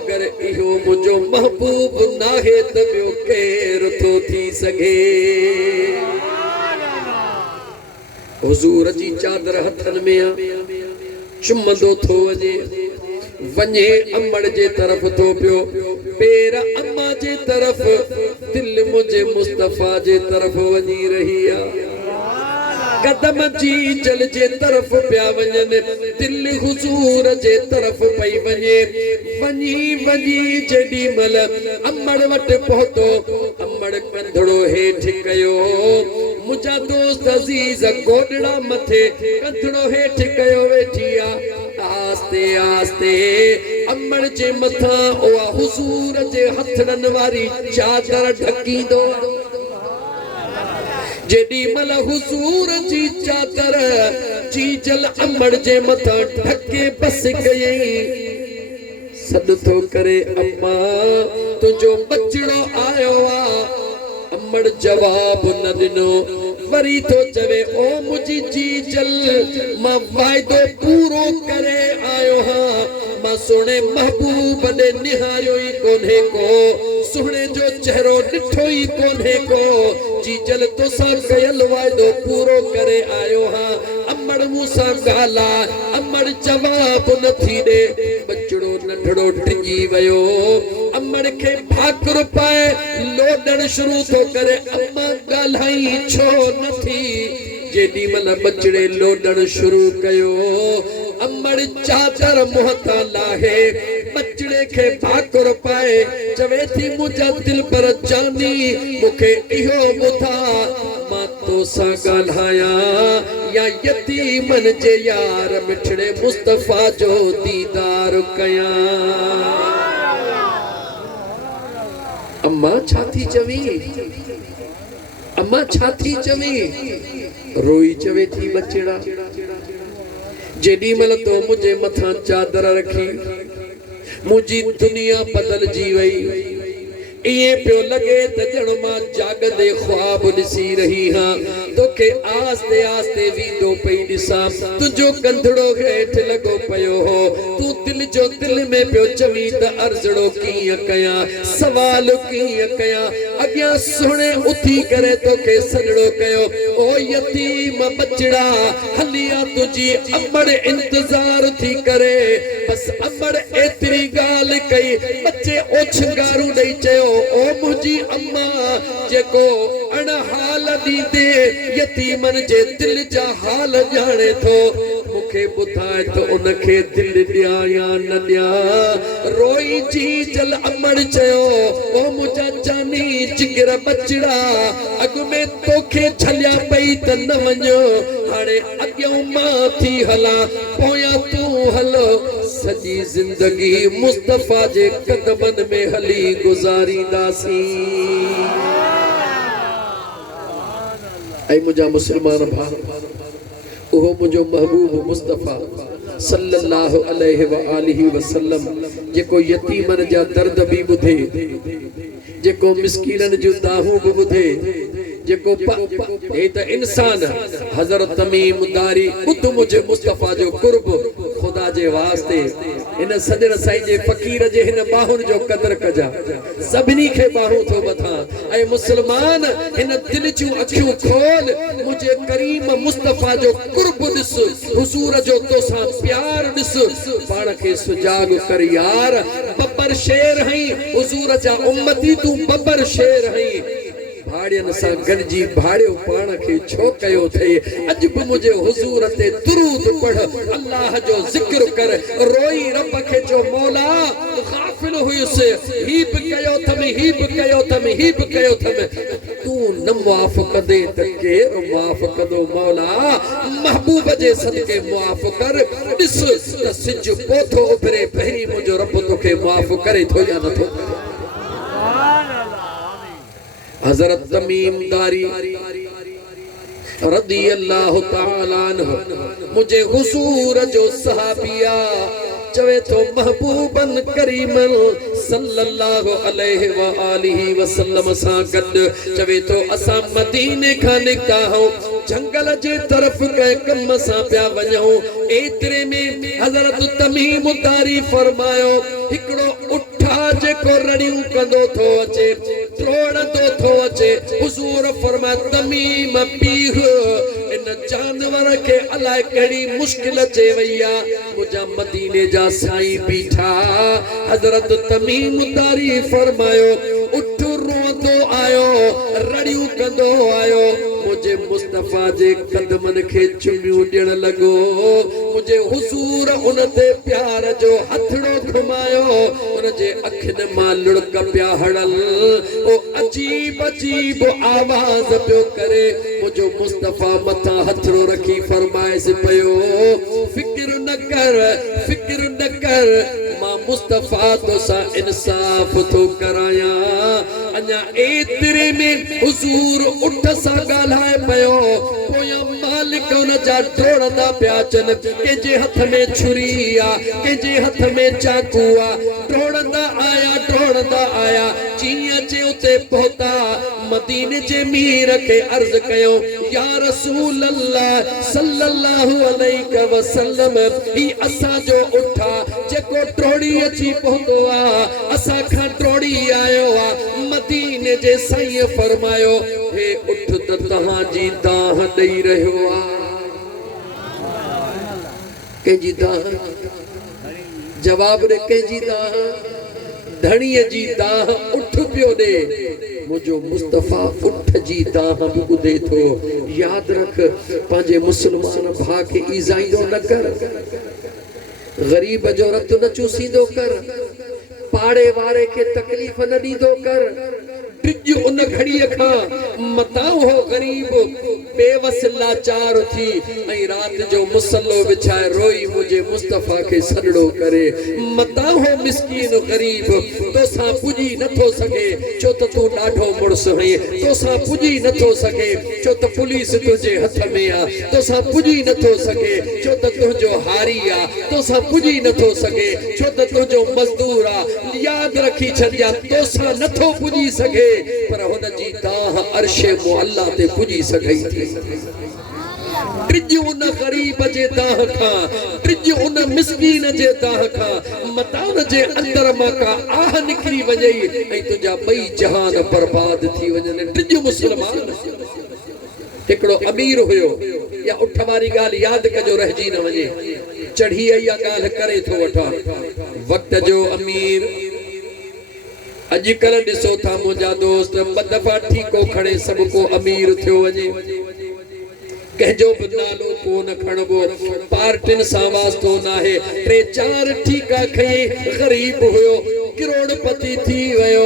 अगर इहो मुंहिंजो महबूब नाहे त ॿियो केरु थो थी सघे हुजूर जी चादर हथन में आ चुमंदो थो वञे अम्मड़ जे तरफ थो पियो पेर अम्मा जे तरफ दिल मुझे मुस्तफा जे तरफ वञी रही आ कदम जी जल जे तरफ पिया वञनि दिल हुजूर जे तरफ पई वञे वञी जेॾी महिल अम्मड़ वटि पहुतो अम्मड़ कंधड़ो हेठि कयो मुंहिंजा दोस्त अज़ीज़ गोॾड़ा मथे कंधड़ो हेठि कयो वेठी आ आस्ते आस्ते अम्मड़ जे मथां उहा हुजूर जे हथड़नि वारी चादर ढकींदो जेॾी महिल हुजूर जी चादर जीजल अम्मड़ जे मथां ढके बस कयई सॾ थो करे अम्मा तुंहिंजो बचड़ो आयो आ अम्मड़ जवाब न ॾिनो वरी तो चवे ओ मुझी जीजल मां वाइदो पूरो करे आयो हां मां सुणे महबूब ने निहारियो ई कोन्हे को सुणे जो चेहरो ॾिठो ई कोन्हे को जीजल तोसां कयल वाइदो पूरो करे आयो हां अम्मड़ मूंसां ॻाल्हा अम्मड़ जवाब नथी ॾे बचड़ो नंढड़ो डिॼी वियो अम्मड़ खे भाकुर पाए लोॾण शुरू थो करे अम्मा ॻाल्हाई छो नथी जेॾी महिल बचड़े लोॾण शुरू कयो अम्मड़ चादर मुंह तां लाहे बचड़े खे भाकुर पाए चवे थी मुंहिंजा दिल पर जानी मूंखे इहो ॿुधा मां तोसां ॻाल्हायां या यतीमन जे यार मिठड़े मुस्तफा जो दीदार कयां अम्मा छाती चवी, अम्मा छाती चवी, रोई चवे थी बचड़ा। जेडी मल तो मुझे मथा चादर रखी, मुझी दुनिया बदल जी वई। ये प्यो लगे त जण मां जागदे ख्वाब ॾिसी रही हां, तोखे आस्ते आस्ते वींदो पई ॾिसां। तुंहिंजो कंधड़ो हेठि लॻो पियो हो, तूं दिल जो दिल में पियो चवी त अर्ज़ड़ो कीअं कयां, सवाल कीअं कयां। अॻियां सुहिणे उथी करे तोखे सजड़ो कयो, ओ यतीम बचड़ा हलिया तुंहिंजी अमड़ इंतज़ार थी करे। बस अमड़ एतिरी ॻाल्हि कई, बच्चे ओछंगारू ॾेई चयो, ओ मुझी अम्मा जेको अण हाल दीदे यतीमन जे दिल जा हाल जाने थो, मुखे बुधाए तो उनखे दिल दिया या न दिया। रोई जी जल अमड़ चयो, ओ मुझा जानी जिगर बचड़ा, अग में तोखे छलिया पई त न वञो, हाणे अॻियों मां थी हला पोयां तूं हल। सजी जिंदगी मुस्तफा जे कदमन में हली गुजारींदासी। ऐ मुझा मुसलमान भा, ओहो मुझो महबूब मुस्तफा सल्लल्लाहु अलैहि व आलिहि वसल्लम जेको यतीमन जा दर्द भी बुधे, जेको मिस्कीनन जो दाहू भी बुधे, जेको हे त इंसान हज़रत तमीम दारी ॿुध मुझे मुस्तफा जो कुर्ब। खुदा जे वास्ते इन सजण साईं जे फ़कीर जे हिन बाहुनि जो क़दर कजा, सभिनी खे बाहूं थो बथा। ऐं मुसलमान हिन दिल जूं अखियूं खोल, मुझे करीम मुस्तफा जो कुर्ब ॾिस, हुजूर जो तोसां प्यार ॾिस, पाण खे सुजाग कर यार। बब्बर शेर हई हुजूर जा उम्मती, तूं बब्बर शेर हई। भाड़ियन सां गॾिजी भाड़ियो पाण खे छो कयो थे। अॼु बि मुझे हुजूर ते दुरूद पढ़, अल्लाह जो ज़िक्र कर, रोई रब खे जो मौला गाफिल हुयुसि, ही बि कयो थमि, ही बि कयो थमि, ही बि कयो थमि, तूं न माफ़ कदे त केरु माफ़ कदो मौला। महबूब जे सदके माफ़ कर, ॾिस त सिज पोथो उभरे पहिरीं मुंहिंजो रब तोखे माफ़ करे थो या नथो करे। हज़रत तमीम दारी रज़ी अल्लाह ताला अन्हु मुझे हुजूर जो सहाबिया चवे तो महबूबन करीमन सल्लल्लाहु अलैहि व आलिहि वसल्लम सां गॾु चवे तो असां मदीने खां निकिता हूं, जंगल जे तरफ के कम सां पिया वञूं। एतिरे में हज़रत तमीम दारी फरमायो, हिकिड़ो उठा जेको रड़ियूं कंदो थो अचे, त्रोड़ंदो थो अचे। हुजूर फरमाया, तमीम पीह इन जानवर के अलाए कहिड़ी मुश्किल अचे वई आ, मुंहिंजा मदीने जा साईं बीठा। हज़रत तमीम दारी फरमायो, उठ रोंदो आयो, रड़ियूं कंदो आयो, मुझे मुस्तफा जे कदमन के चुमियूं ॾियण लॻो। मुझे हुजूर उन ते प्यार जो हथड़ो घुमायो, उन जे अखियुनि मां लुड़क पिया हड़ल, ओ अजीब अजीब आवाज़ पियो करे। मुझो मुस्तफा मथा हथड़ो रखी फरमाइस पियो, फिक्र न कर, फिक्र न कर, मां मुस्तफा तोसां इंसाफ थो कराया। अञा एतिरे में हुजूर उठ सां ॻाल्हाए पियो, पोयां मालिक उन जा डोड़ंदा पिया अचनि। कंहिंजे हथ में छुरी आ, कंहिंजे हथ में चाकू आ, डोड़ंदा आया, डोड़ंदा आया, जीअं अचे उते पहुता। मदीने जे मीर खे अर्ज़ कयो, या रसूल अल्लाह सल्लल्लाहु अलैहि वसल्लम, ही असांजो उठा जेको ट्रोड़ी अची पहुतो आ, असां खां ट्रोड़ी आयो आ। मदीने जे साईं फरमायो, हे उठ त तव्हांजी दाह ॾेई रहियो आ। कंहिंजी दाह? जवाब ॾे, कंहिंजी दाह? धणीअ जी दाह उठ पियो ॾे। मुझो मुस्तफा उठ जी दाह भी ॿुधे थो। याद रख, पंहिंजे मुसलमान भा के ईज़ाईंदो न कर, गरीब जो रत न चूसींदो कर, पाड़े वारे के तकलीफ़ न ॾींदो कर, टिज उन घड़ी खां मता हो गरीब बेवस लाचार थी ऐं रात जो मुसल्लो बिछाए रोई मुझे मुस्तफा के सॾड़ो करे मता हो मिस्कीन गरीब तोसां पुजी नथो सके छो त तू ॾाढो मुड़स है तोसां पुजी नथो सके छो त पुलिस तुझे हथ में आ तोसां पुजी नथो सके छो त तुझो हारी आ तोसां पुजी नथो सके छो त तुझो मजदूर आ याद रखी छॾिया तोसां नथो पुजी सके पर हुन जी ताह अर्श मुअल्ला ते पुजी सघई थी टिज उन गरीब जे दाह खां टिज उन मिस्कीन जे दाह खां मतान जे अंदर मां का आह निकरी वञई ऐं तुंहिंजा ॿई जहान बर्बाद थी वञनि टिज मुस्लमान हिकिड़ो अमीर हुयो या उठ वारी ॻाल्हि यादि कजो रहिजी न वञे चढ़ी इहा ॻाल्हि करे थो वठां वक़्त जो अमीर अॼुकल्ह ॾिसो था मुंहिंजा दोस्त ॿ दफ़ा ठीको खणे सभु को अमीर थियो वञे कहजो भी नालो कोन खणबो पार्टिन सां वास्तो नाहे टे चार ठीका खई गरीब हुयो करोड़पति थी वयो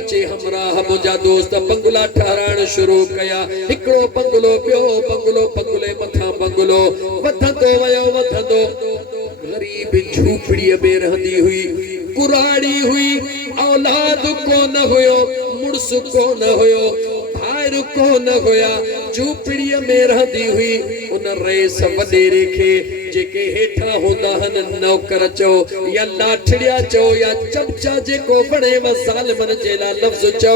अचे हमराह मुंहिंजा दोस्त बंगला ठाराइण शुरू कया हिकिड़ो बंगलो ॿियो बंगलो बंगले मथां बंगलो वधंदो वयो वधंदो गरीब झूपड़ीअ में रहंदी हुई कुराड़ी हुई औलाद कोन हुयो मुड़स कोन हुयो भाइर कोन हुया झूपड़ीअ में रहंदी हुई उन रेस वॾेरे खे जेके हेठा होंदा हन नौकर चो या लाठड़िया चो या चमचा जेको बणे ज़ालिमन जे लाइ लफ़्ज़ चो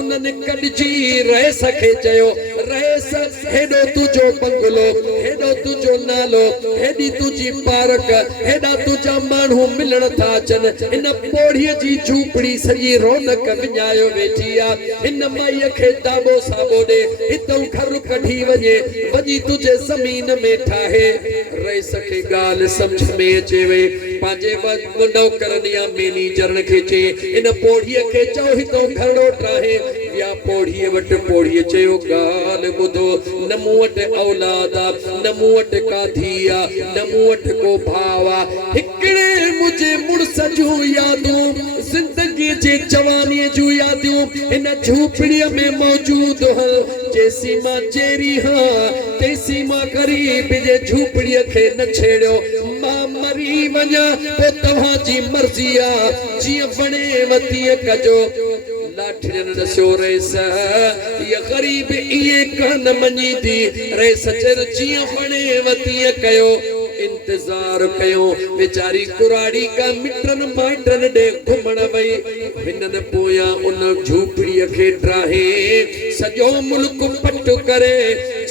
उन्हनि कढजी रेस खे चयो रेस हेॾो तुंहिंजो बंगलो हेॾो तुंहिंजो नालो हेॾी तुंहिंजी पार्क हेॾा तुंहिंजा माण्हू मिलण था अचनि इन पोड़ीअ जी झूपड़ी सॼी रौनक विञायो वेठी आहे हिन माईअ खे दाबो साबो ॾे हितां घर कढी वञे वञी तुंहिंजे ज़मीन में ठाहे रेस के गाल समझ में अचे वे पांजे नौकरनि या मैनेजरनि खे चए इन पोड़ीअ खे चओ हितां घरड़ो ठाहे या पोड़ीअ वटि पोड़ीअ चयो ॻाल्हि ॿुधो न मूं वटि औलाद आ न मूं वटि का धीउ आ न मूं वटि को भाउ आ हिकिड़े मुंहिंजे मुड़स जूं यादूं ज़िंदगी जे जवानीअ जूं यादूं हिन झूपड़ीअ में मौजूद हल जेसी मां चेरी हां तेसी मां गरीब जे झूपड़ीअ खे न छेड़ियो मां मरी वञा पोइ तव्हांजी मर्ज़ी आ जीअं बणे वतीअ कजो लाठियुनि ॾसियो रेस इहा गरीब इहे कान मञींदी रेस चर जीअं बणे वतीअ कयो इंतजार कयो बेचारी कुराड़ी का मिटन माइटन ॾे घुमण वई हिननि पोयां उन झूपड़ीअ खे ड्राहे सॼो मुल्क पट करे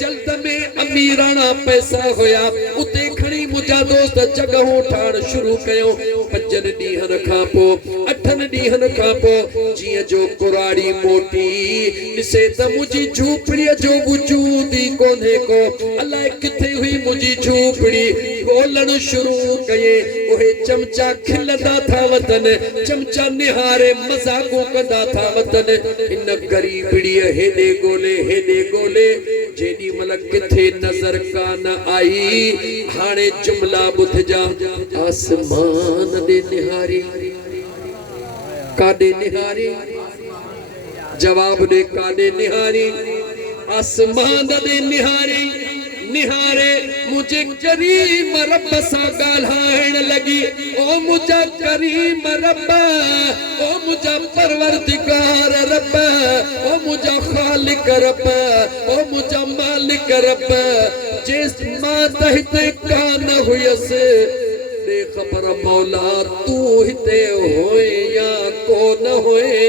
जल्द में अमीराना पैसा हुया उते खणी मुंहिंजा दोस्त जॻहूं ठाहिण शुरू कयो 5 ॾींहनि खां पोइ 8 ॾींहनि खां पोइ जीअं जो कुराड़ी मोटी ॾिसे त मुंहिंजी झूपड़ीअ जो वजूद ई कोन्हे को अलाए किथे हुई मुंहिंजी झूपड़ी ॻोल्हण शुरू कये उहे चमचा खिलंदा था वतन चमचा निहारे मज़ाक़ूं कंदा था वतन इन गरीबड़ीअ हेॾे ॻोल्हे जेॾी महिल किथे नज़र कान आई हाणे जुमला ॿुधजा आसमान ॾे निहारी काॾे निहारी जवाब ॾे काॾे निहारी आसमान ॾे निहारी निहारे मुझे करीम रब सा गाल्हाइण लगी ओ मुझा करीम रब ओ मुझा परवरदिगार रब ओ मुझा खालिक रब ओ मुझा मालिक रब जिस मां तहते कान हुयस दे खबर मौला तू हिते होए या को न होए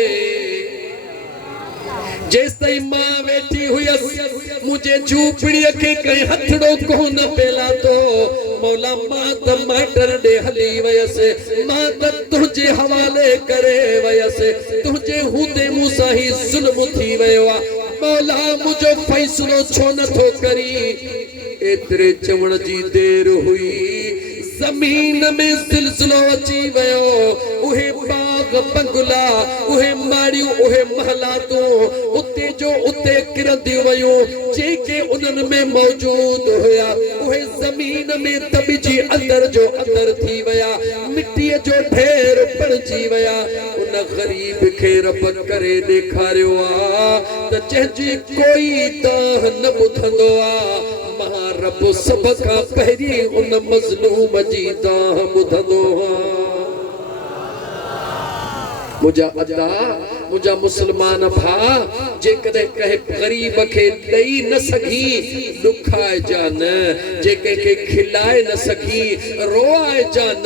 जेस ताईं मां वेठी हुयस मुझे झूपड़ीअ खे कहीं हथड़ो कोन पेला तो मौला मां त माइटर ॾे हली वयसि मां त तुंहिंजे हवाले करे वयसि तुंहिंजे हूंदे मूं सां ही ज़ुल्म थी वियो आहे मौला मुंहिंजो फ़ैसिलो छो नथो करी एतिरे चवण जी देर हुई ज़मीन में सिलसिलो अची वियो उहे बाग बंगला उहे माड़ियूं उहे महलातूं उते जो उते किरंदी वयूं जेके उन्हनि में मौजूद हुया उहे ज़मीन में दबिजी अंदर जो अंदर थी विया मिट्टीअ जो ढेर पणजी विया उन गरीब खे रब करे ॾेखारियो आ त जंहिंजी कोई ताह न ॿुधंदो आ मां रब सभ खां पहिरीं उन मज़लूम जी ताह ॿुधंदो आ। मुझा अदा मुझा मुसलमान भा जेकॾहिं कंहिं ग़रीब खे ॾेई न सघी ॾुखाए जान जेके के खिलाए न सघी रोआए जान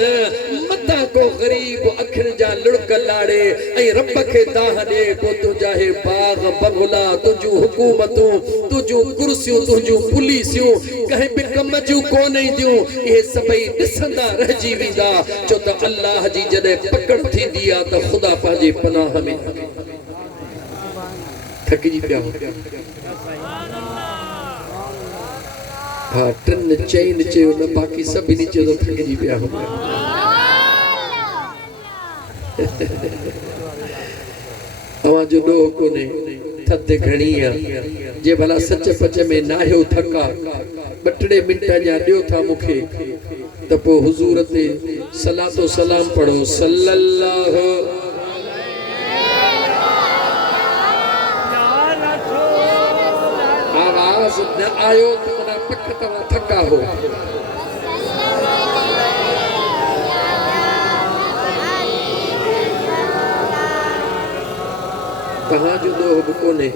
मता को ग़रीब अखियुनि जा लुड़क लाड़े ऐं रब खे दाह ॾे पोइ तुंहिंजा हे बाग बंगला तुंहिंजूं हुकूमतूं तुंहिंजूं कुर्सियूं तुंहिंजूं पुलिसियूं कंहिं बि कम जूं कोन ईंदियूं इहे सभई ॾिसंदा रहिजी वेंदा छो त अल्लाह जी जॾहिं पकड़ थींदी आहे त ख़ुदा पंहिंजे पनाह में थकिजी पिया हाँ टिन चइनि चयो न बाक़ी सभिनी चयो त थकिजी पिया अवां जो ॾोह कोन्हे थधि घणी आहे जे भला सच पच में नाहियो थका ॿ टे मिंट जा ॾियो था मूंखे त पोइ हुज़ूर ते सलातो सलाम पढ़ो सल्लल्लाहु आवाज़ न आयो त मना पक तव्हां थका हो कहाँ जो ॾोह बि कोन्हे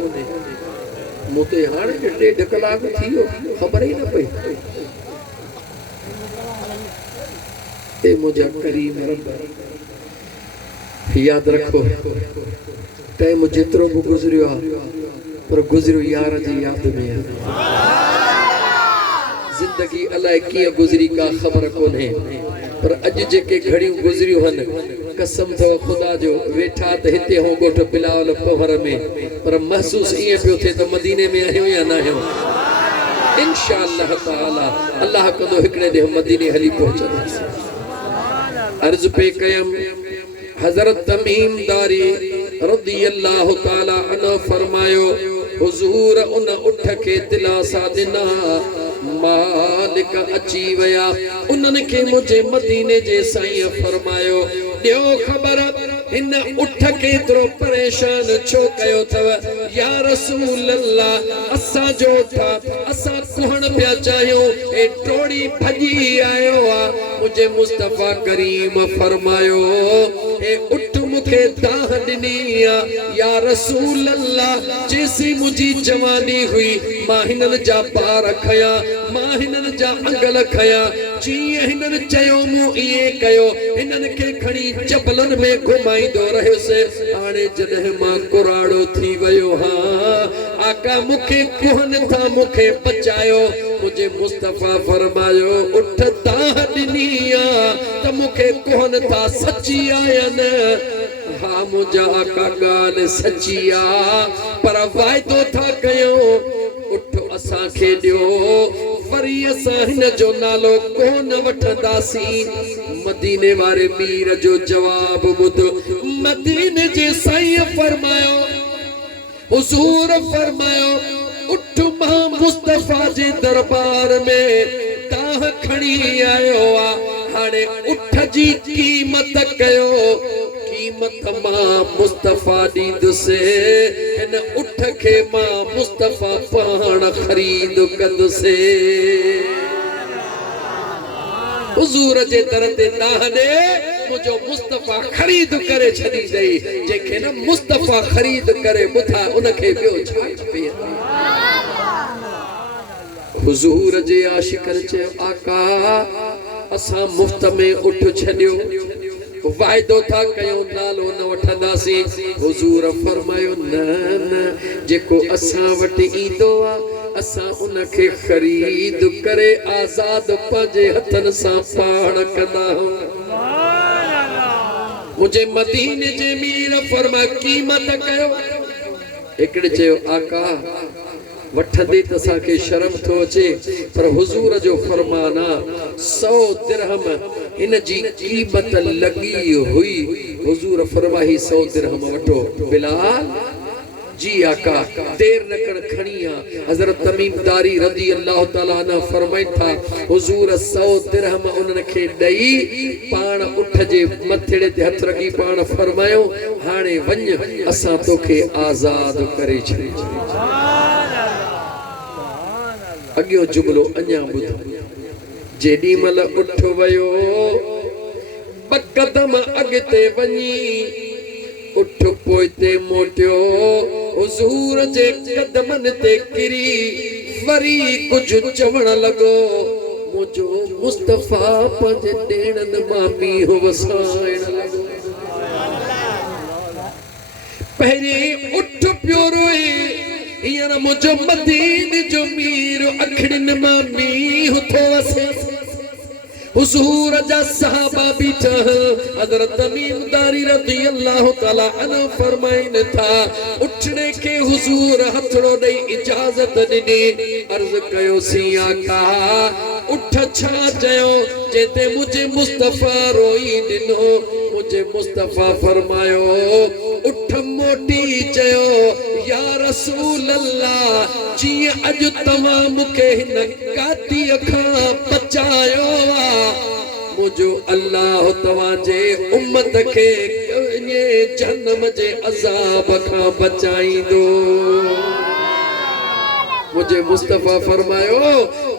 मूं ते हाणे 1.5 कलाक थी वियो ख़बर ई न पई ए मुझा करीम रब याद रखो टाइम जेतिरो बि गुज़रियो आहे पर गुज़रियो यार जी याद में आहे ज़िंदगी अलाए कीअं गुज़री का ख़बर कोन्हे पर अॼु जेके घड़ियूं गुज़रियूं आहिनि कसम अथव ख़ुदा जो वेठा त हिते हो ॻोठ बिलावल पहर में पर महसूस ईअं पियो थिए त मदीने में आहियूं या न आहियूं इंशाअल्लाह ताला अल्लाह कंदो हिकिड़े ॾींहुं मदीने हली पहुचंदासीं अर्ज़ पे कयम हज़रत तमीम दारी रज़ी अल्लाह ताला अन्हु फरमायो हुज़ूर उन उठ के दिलासा ॾिना मालिक अची विया उन्हनि खे मुझे मदीने जे साईं फरमायो ॾियो ख़बर इन उठ केतिरो परेशान छो कयो अथव या रसूल अल्लाह असां जो था असां कुहण पिया चाहियूं ए टोड़ी भॼी आयो आहे मुझे मुस्तफ़ा करीम फरमायो ए उठ मूंखे दाह ॾिनी आहे या रसूल अल्लाह जेसी मुंहिंजी जवानी हुई मां हिननि जा पार खया मां हिननि जा अंगल खया जीअं हिननि चयो मूं ईअं कयो हिननि खे खणी जबलनि में घुमाईंदो रहियुसि हाणे जॾहिं मां कुराड़ो थी वियो हां आका मूंखे कुहनि था मूंखे बचायो मुझे मुस्तफ़ा फरमायो उठ दाह ॾिनी आहे त मूंखे कुहनि था सची आहिनि हाँ मुझा आका ॻाल्हि सची आहे पर वाइदो था कयूं उठ असां खे ॾियो वरी असां हिन जो नालो कोन वठंदासीं मदीने वारे मीर जो जवाब ॿुध मदीने जे साईं फरमायो हुज़ूर फरमायो उठ मां मुस्तफ़ा जे दरबार में ताह खणी आयो आहे हाणे उठ जी क़ीमत कयो क़ीमत मां मुस्तफ़ा ॾींदुसि हिन उठ खे मां मुस्तफ़ा पाण ख़रीद कंदुसि हुज़ूर जे दर ते दाह ॾे मुंहिंजो मुस्तफ़ा ख़रीद करे छॾींदई जंहिंखे न मुस्तफ़ा ख़रीद करे ॿुधा उनखे ॿियो छा खपे हुज़ूर जे आशिक़नि चयो आका असां मुफ़्त में उठ छॾियो वाइदो था कयूं नालो न वठंदासीं हुज़ूर फरमायो न न जेको असां वटि ईंदो आहे असां उनखे ख़रीद करे आज़ाद पंहिंजे हथनि सां पाण कंदा मुझे मदीने जे मीर फरमा कीमत कयो हिकिड़े चयो आका वठंदे त असांखे शर्म थो अचे पर हुज़ूर जो फरमान आहे 100 दिरहम इन जी क़ीमत लॻी हुई हुज़ूर फरमाई 100 दिरहम वठो बिलाल जी आका देर न कर खणिया। हजरत तमीम दारी रज़ी अल्लाह ताला अन्हु फरमाइन था हुजूर 100 दिरहम उन्हनि खे ॾेई पाण उठ जे मथड़े ते हथ रखी पाण फरमायो हाणे वञ असां तोखे आज़ाद करे छॾींदासीं। अॻियो जुमलो अञा ॿुध। जेॾी महिल उठ वियो ॿ क़दम अॻिते वञी उठ पोइते मोटियो हुजूर जे कदमनि ते किरी वरी कुझु चवण लॻो मुंहिंजो मुस्तफ़ा पंहिंजे ॾेणनि मां मींहुं वसाइण लॻो। पहिरीं उठ पियो रोए हींअर मुंहिंजो मदीने जो मीर अखियुनि मां मींहुं थो वसे। हुजूर जा सहाबा बीठा हज़रत तमीम दारी रज़ी अल्लाह ताला अन्हु फरमाइनि था उठने के हुजूर हथड़ो ॾेई इजाज़त ॾिनी। अर्ज़ कयो सी आका उठ छा चयो जेते मुझे मुस्तफ़ा रोई ॾिनो। मुझे मुस्तफ़ा फरमायो उठ मोटी चयो या रसूल अल्लाह जीअं अॼु तव्हां मूंखे हिन कातीअ खां बचायो मुझो अल्लाह तव्हांजे उम्मत खे जहन्नम जे अज़ाब खां बचाईंदो। मुझे मुस्तफ़ा फरमायो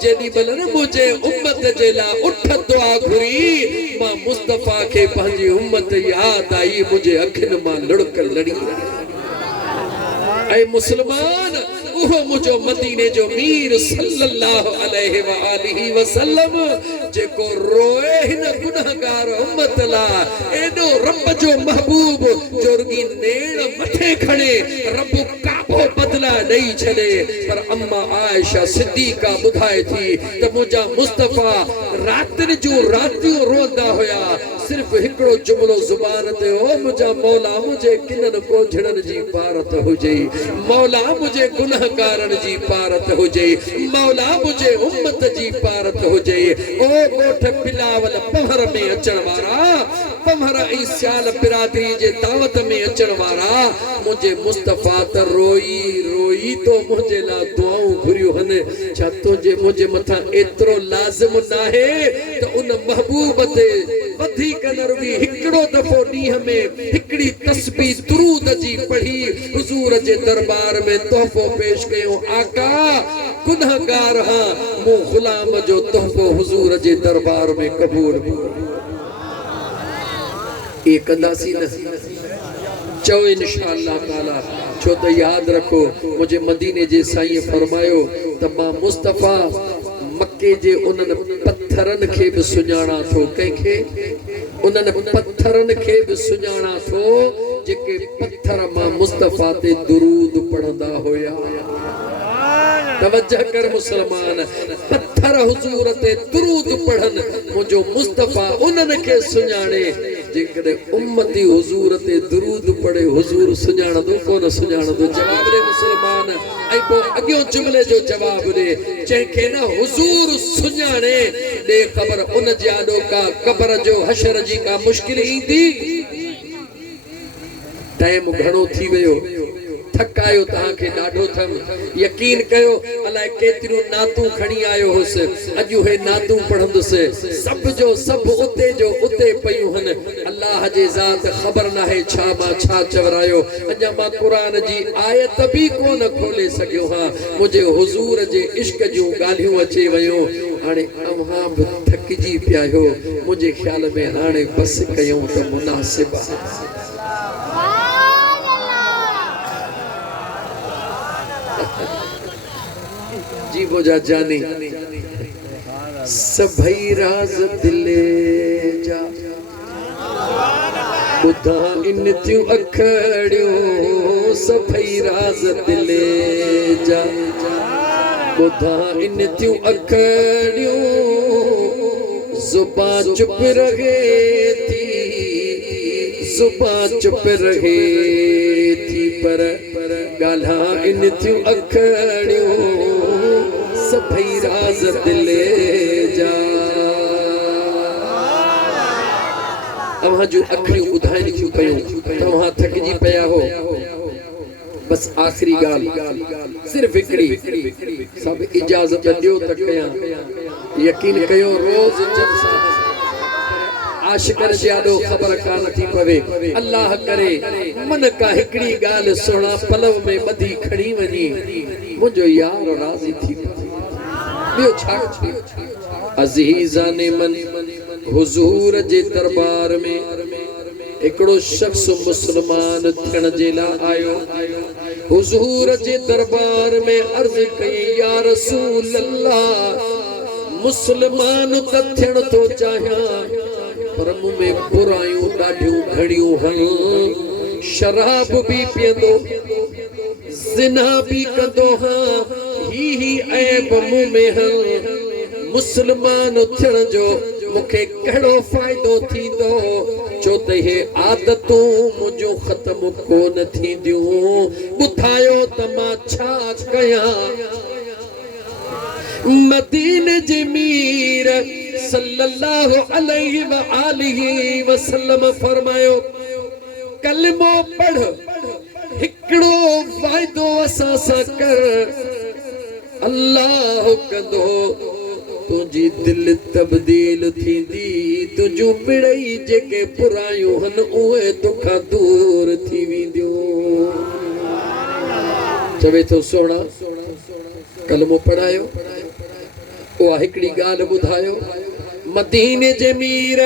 जेॾी महिल न मुझे उम्मत जे लाइ उठ दुआ घुरी मां मुस्तफ़ा खे पंहिंजी उम्मत यादि आई मुझे अखियुनि मां लुड़क लड़ी। ऐं मुस्लमान उहो मुझो मदीने जो मीर सल्लल्लाहु अलैहि व आलिहि वसल्लम जेको रोए हिन गुनाहगार उम्मत ला एॾो रब जो महबूब जोरगी नेण मथे खणे रब काबो बदला ॾेई छॾे। पर अम्मा आयशा सिद्दीका ॿुधाए थी त मुंहिंजा मुस्तफ़ा रातिनि जूं रातियूं रोंदा हुया सिर्फ हिकिड़ो जुमलो ज़ुबान ते ओ मुंहिंजा मौला मुझे किननि कोझड़नि जी पारत हुजे मौला मुझे गुनाहगारनि जी पारत हुजे मौला मुझे उम्मत जी पारत हुजे। ओ ॻोठ बिलावल पमहर में अचण वारा पमहर ऐं सियाल बिरादरी जे दावत में अचण वारा मुझे मुस्तफ़ा त रोई रोई तो मुझे ला दुआऊं घुरियूं हन। छा तुंहिंजे मुझे मथां एतिरो लाज़िम नाहे त उन महबूब ते वधीक न रुॻी हिकिड़ो दफ़ो ॾींहं में हिकिड़ी तस्बीह दुरूद जी पढ़ी हुजूर जे दरबार में तोहफ़ो पेश कयो आका गुनाहगार हां मूं ग़ुलाम जो तोहफ़ो हुजूर जे दरबार में क़बूल ये कंदासीं न चओ इंशाअल्लाह ताला। छो त यादि रखो मुझे मदीने जे साईं फरमायो त मां मुस्तफ़ा मक्के जे उन्हनि पत्थरनि खे बि सुञाणा थो कंहिंखे उन्हनि पत्थरनि खे बि सुञाणा थो जेके पत्थर मां मुस्तफ़ा ते दुरूद पढ़ंदा हुया। तवज्जो कर मुसलमान पत्थर हुजूर ते दुरूद पढ़न मुझो मुस्तफ़ा उन्हनि खे सुञाणे जेकॾहिं उम्मती हुजूर ते दुरूद पढ़े हुजूर सुञाणंदो कोन सुञाणंदो। जवाब ॾे मुसलमान ऐं पोइ अॻियो जुमले जो जवाब ॾे जंहिंखे न हुजूर सुञाणे ॾे ख़बर उन जे आॾो का क़बर जो हशर जी का मुश्किल ईंदी। टाइम घणो थी वियो थकायो तव्हांखे ॾाढो अथम यकीन कयो अलाए केतिरियूं नातूं खणी आयो हुउसि अॼु हे नातूं पढ़ंदुसि सभु जो सभु उते जो उते पयूं हन। अल्लाह जे ज़ात ख़बर नाहे छा मां छा चवरायो अञा मां क़ुरान जी आयत बि कोन खोले सघियो हां मुंहिंजे हुजूर जे इश्क जूं ॻाल्हियूं अची वियूं। हाणे तव्हां बि थकिजी पिया आहियो मुंहिंजे ख़्याल में हाणे बसि कयूं त मुनासिब आहे। जी बोझा जानी सभई राज दिले जा ॿुधा इन थियूं अखड़ियूं सभई राज दिले जा ॿुधा इन थियूं अखड़ियूं ज़ुबान चुप रहे थी ज़ुबान चुप रहे थी पर ॻाल्हा इन थियूं अखड़ियूं सभई राज दिले जा। तव्हां जूं अखियूं ॿुधाइनि थियूं पयूं तव्हां थकिजी पिया हो बस आखिरी गाल सिर्फ हिकड़ी सब इजाजत दियो त कयां यकीन कयो रोज जलसा आशिकन जादो खबर कान थी पवे अल्लाह करे मन का हिकड़ी गाल सोना पलव में बधी खड़ी वनी मुझो यार राजी थी बियो छा अजीज़ाने मन हुजूर जे दरबार में एकड़ो शख्स मुसलमान थियण जे ला आयो हुजूर जे दरबार में अर्ज कई या रसूल अल्लाह मुसलमान त थियण तो चाहियां पर मुंह में बुराइयों ॾाढियूं घणियूं हन शराब भी पियंदो ज़िना भी कंदो हां ही ऐब मुंह में हन मुसलमान थियण जो मुखे कहिड़ो फ़ाइदो थींदो छो त हे आदतूं मुंहिंजूं ख़त्म कोन थींदियूं ॿुधायो त मां छा कयां मदीने जे मीर सल्लल्लाहु अलैहि व आलिहि वसल्लम फरमायो कलमो पढ़ हिकड़ो वाइदो असां सां कर अल्लाह कंदो तुझी दिल तब्दील थींदी तुझूं पिड़ई जेके बुरायूं हन उहे तोखां दूर थी वेंदियूं चवे तो सोना कलमो पढ़ायो उहा हिकड़ी ॻाल्हि ॿुधायो मदीने जे मीर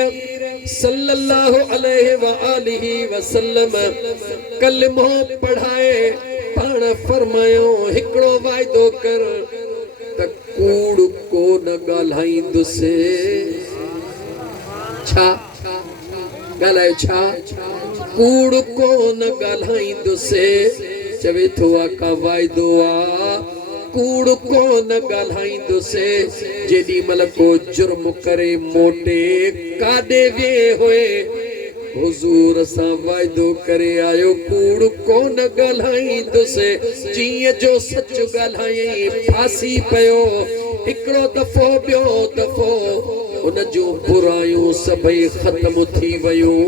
सल्लल्लाहु अलैहि व आलिहि वसल्लम कलमो पढ़ाए पाण फरमायो हिकड़ो वाइदो कर त कूड़ को न ॻाल्हाईंदुसि छा ॻाल्हायो छा कूड़ को न ॻाल्हाईंदुसि चवे थो आका वाइदो आ कूड़ को न ॻाल्हाईंदुसि जेॾी महिल को जुर्म करे मोटे काॾे विए हुए हुजूर सां वाइदो करे आयो कूड़ को न ॻाल्हाईंदुसि जीअं जो सच ॻाल्हायई फासी पियो हिकिड़ो दफ़ो ॿियो दफ़ो उन जूं बुरायूं सभई ख़त्म थी वयूं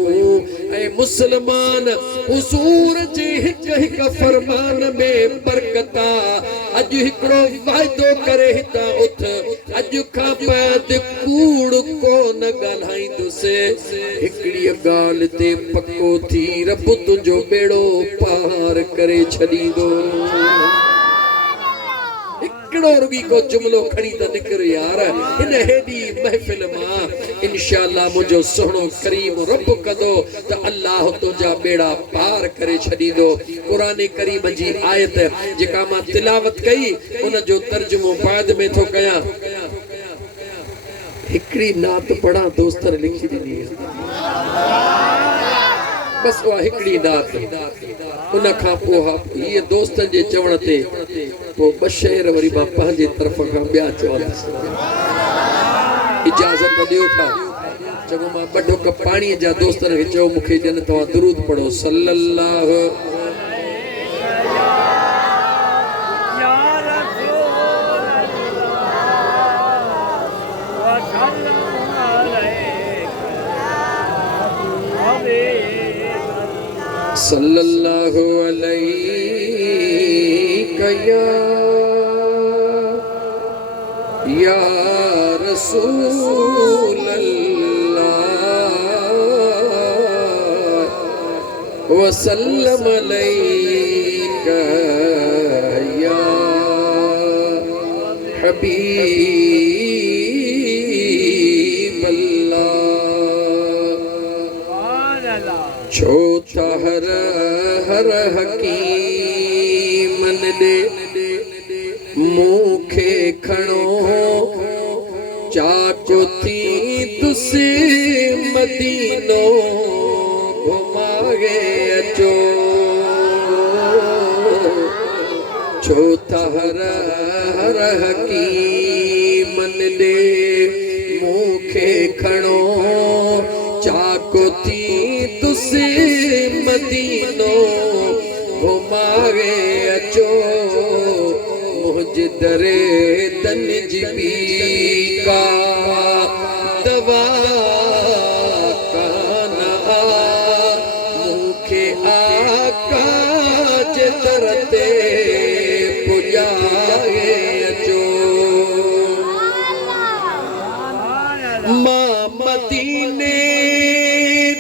ऐं मुसलमान हुजूर जे हिक हिक फरमान में बरकत अॼु हिकिड़ो वाइदो करे हितां उथ अॼु खां बाद कूड़ को न ॻाल्हाईंदुसि हिकिड़ी ॻाल्हि ते पको थी रब तुंहिंजो बेड़ो पार करे छॾींदो हिकिड़ो रुगी को जुमिलो खणी त निकिर यार हिन हेॾी महफ़िल मां इंशाअल्लाह मुंहिंजो सुहिणो करीम रब कंदो त अल्लाह तुंहिंजा बेड़ा पार करे छॾींदो क़ुरान करीम जी आयत जेका मां तिलावत कई उन जो तर्जुमो बाद में थो कयां हिकिड़ी नात पढ़ा दोस्तनि लिखी ॾिनी बस उहा हिकिड़ी नात उन खां पोइ हीअ दोस्तनि जे चवण ते पोइ ॿ शेर वरी मां पंहिंजे तरफ़ खां ॿिया चवंदुसि इजाज़त ॾियो था चङो मां ॿ ढुक पाणीअ जा दोस्तनि खे चयो मूंखे ॼण तव्हां दुरूद पढ़ो सल्लल्लाहु सल्लल्लाहु अलैहि या रसूल अल्लाह वसल्लम अलैका या हबीब अल्लाह छोटा हर हर हकीमन दे मूंखे खणो चाको थी तुसी मदीनो घुमागे अचो छोटा हर हर हकीमन दे मूंखे खणो चाको थी तुसी मदीनो घुमागे अचो मुझे दरे तनजीबी का दवा काना मुखे आका जे दर ते पुजाए अचो मां मदीने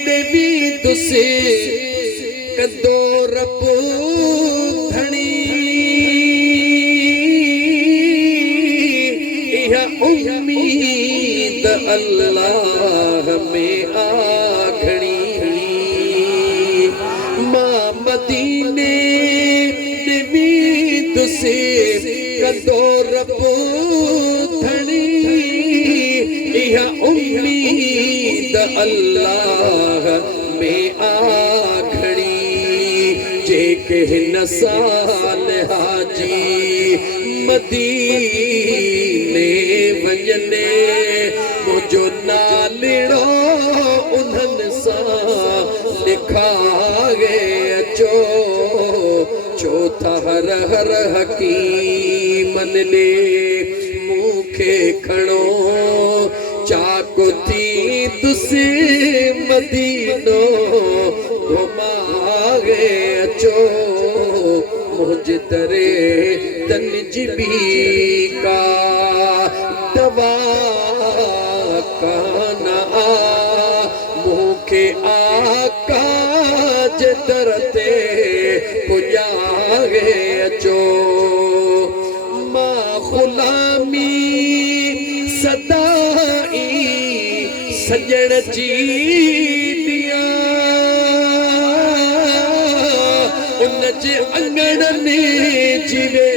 दे भी तुसे कदो रब धनी उम्मीद अल्लाह में आखणी मां मदीने दे भी तुसे कदो रब धनी उम्मीद अल्लाह में आखणी जेके हिन साल हाजी मदीने वञने मुझो नालिड़ो उन्हनि सां लिखाए अचो छो त हर हर हकीमन ले मूंखे खणो चाको थी तुसे मदीनो घुमाए अचो मुझे तरे तनजीबी का दवा काना मूंखे आका जे दर ते पुजाए अचो मां गुलामी सदाई सजण जी दिया उन जे अंगण में जीवे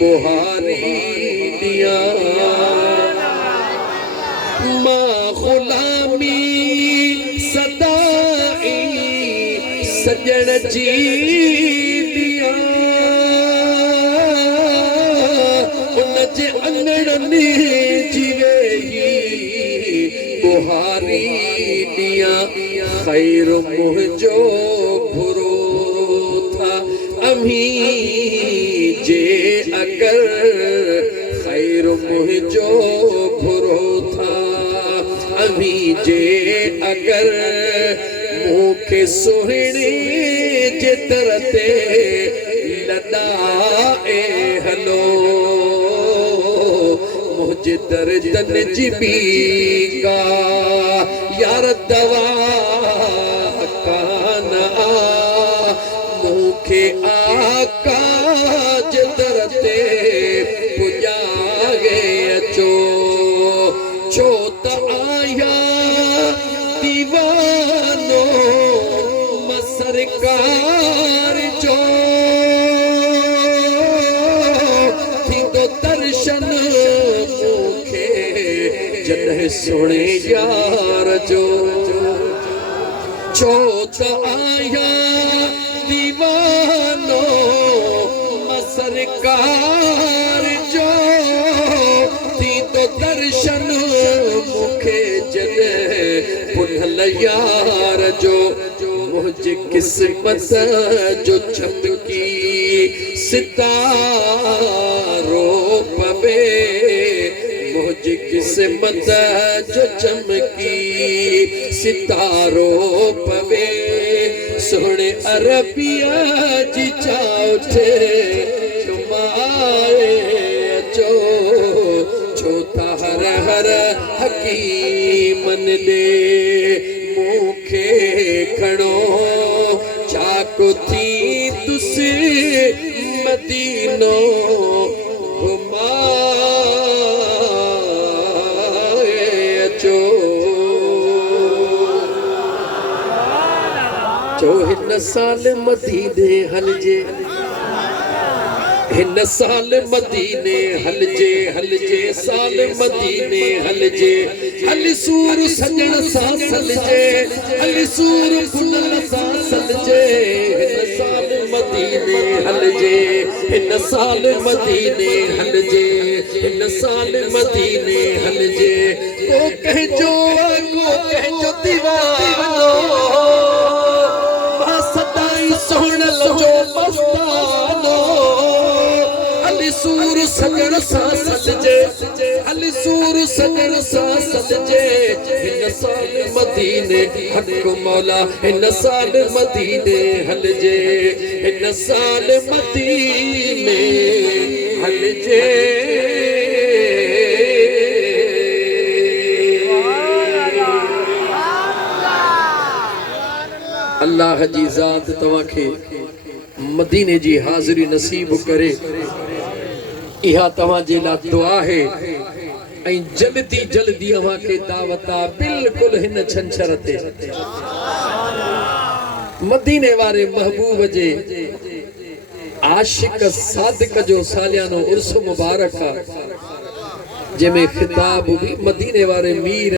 बुहारी दिया मां गुलामी सदाई सजण जी दिया उन जे अंगण में जीवे बुहारी दिया खैर मुझो भुरो था अमी जे अगर खैर मुझो भुरो था अमी जे अगर मूंखे सुहिणे जे दर ते लॾाए हलो मुझे दर तनजीबी का यार दवा काना मूंखे आका जे दर ते पुजाए अचो छो त आया दीवानो सरकार जो थींदो दर्शन मूंखे जॾहिं सुणे यार जो छो त आया दीवानो सरकार जो थींदो दर्शन मूंखे जॾहिं पुनल यार जो मुझे किस्मत जो चमकी सितारो पवे मुझे किस्मत जो चमकी सितारो पवे सोने अरबिया जी चाव थे कमाए अचो छोता हर हर हकीमन ले मूंखे खणो चाको थी तुसे मदीनो घुमाए अचो जो हिन साल मदीने हलजे हिन साल मदीने हलजे साल मदीने हलजे हल सूर सजण सां सलजे हल सूर फुनल सां सलजे हिन साल मदीने हलजे हिन साल मदीने हलजे हिन साल मदीने हलजे को कहजो दीवानो मां सदाई सोहणल जो मस्तानो सूर सजण सा सजजे, हल सूर सजण सा सजजे, हिन साल मदीने हक मौला, हिन साल मदीने हलजे, हिन साल मदीने हलजे। अल्लाह जी ज़ात तव्हांखे मदीने जी हाज़िरी नसीब करे। इहा तव्हांजे लाइ दुआ है। ऐं जल्दी जल्दी अव्हांखे दावत आहे बिल्कुल हिन छंछर ते मदीने वारे महबूब जे आशिक सादिक जो सालियानो उर्स मुबारक आहे, जंहिंमें खिताब भी मदीने वारे मीर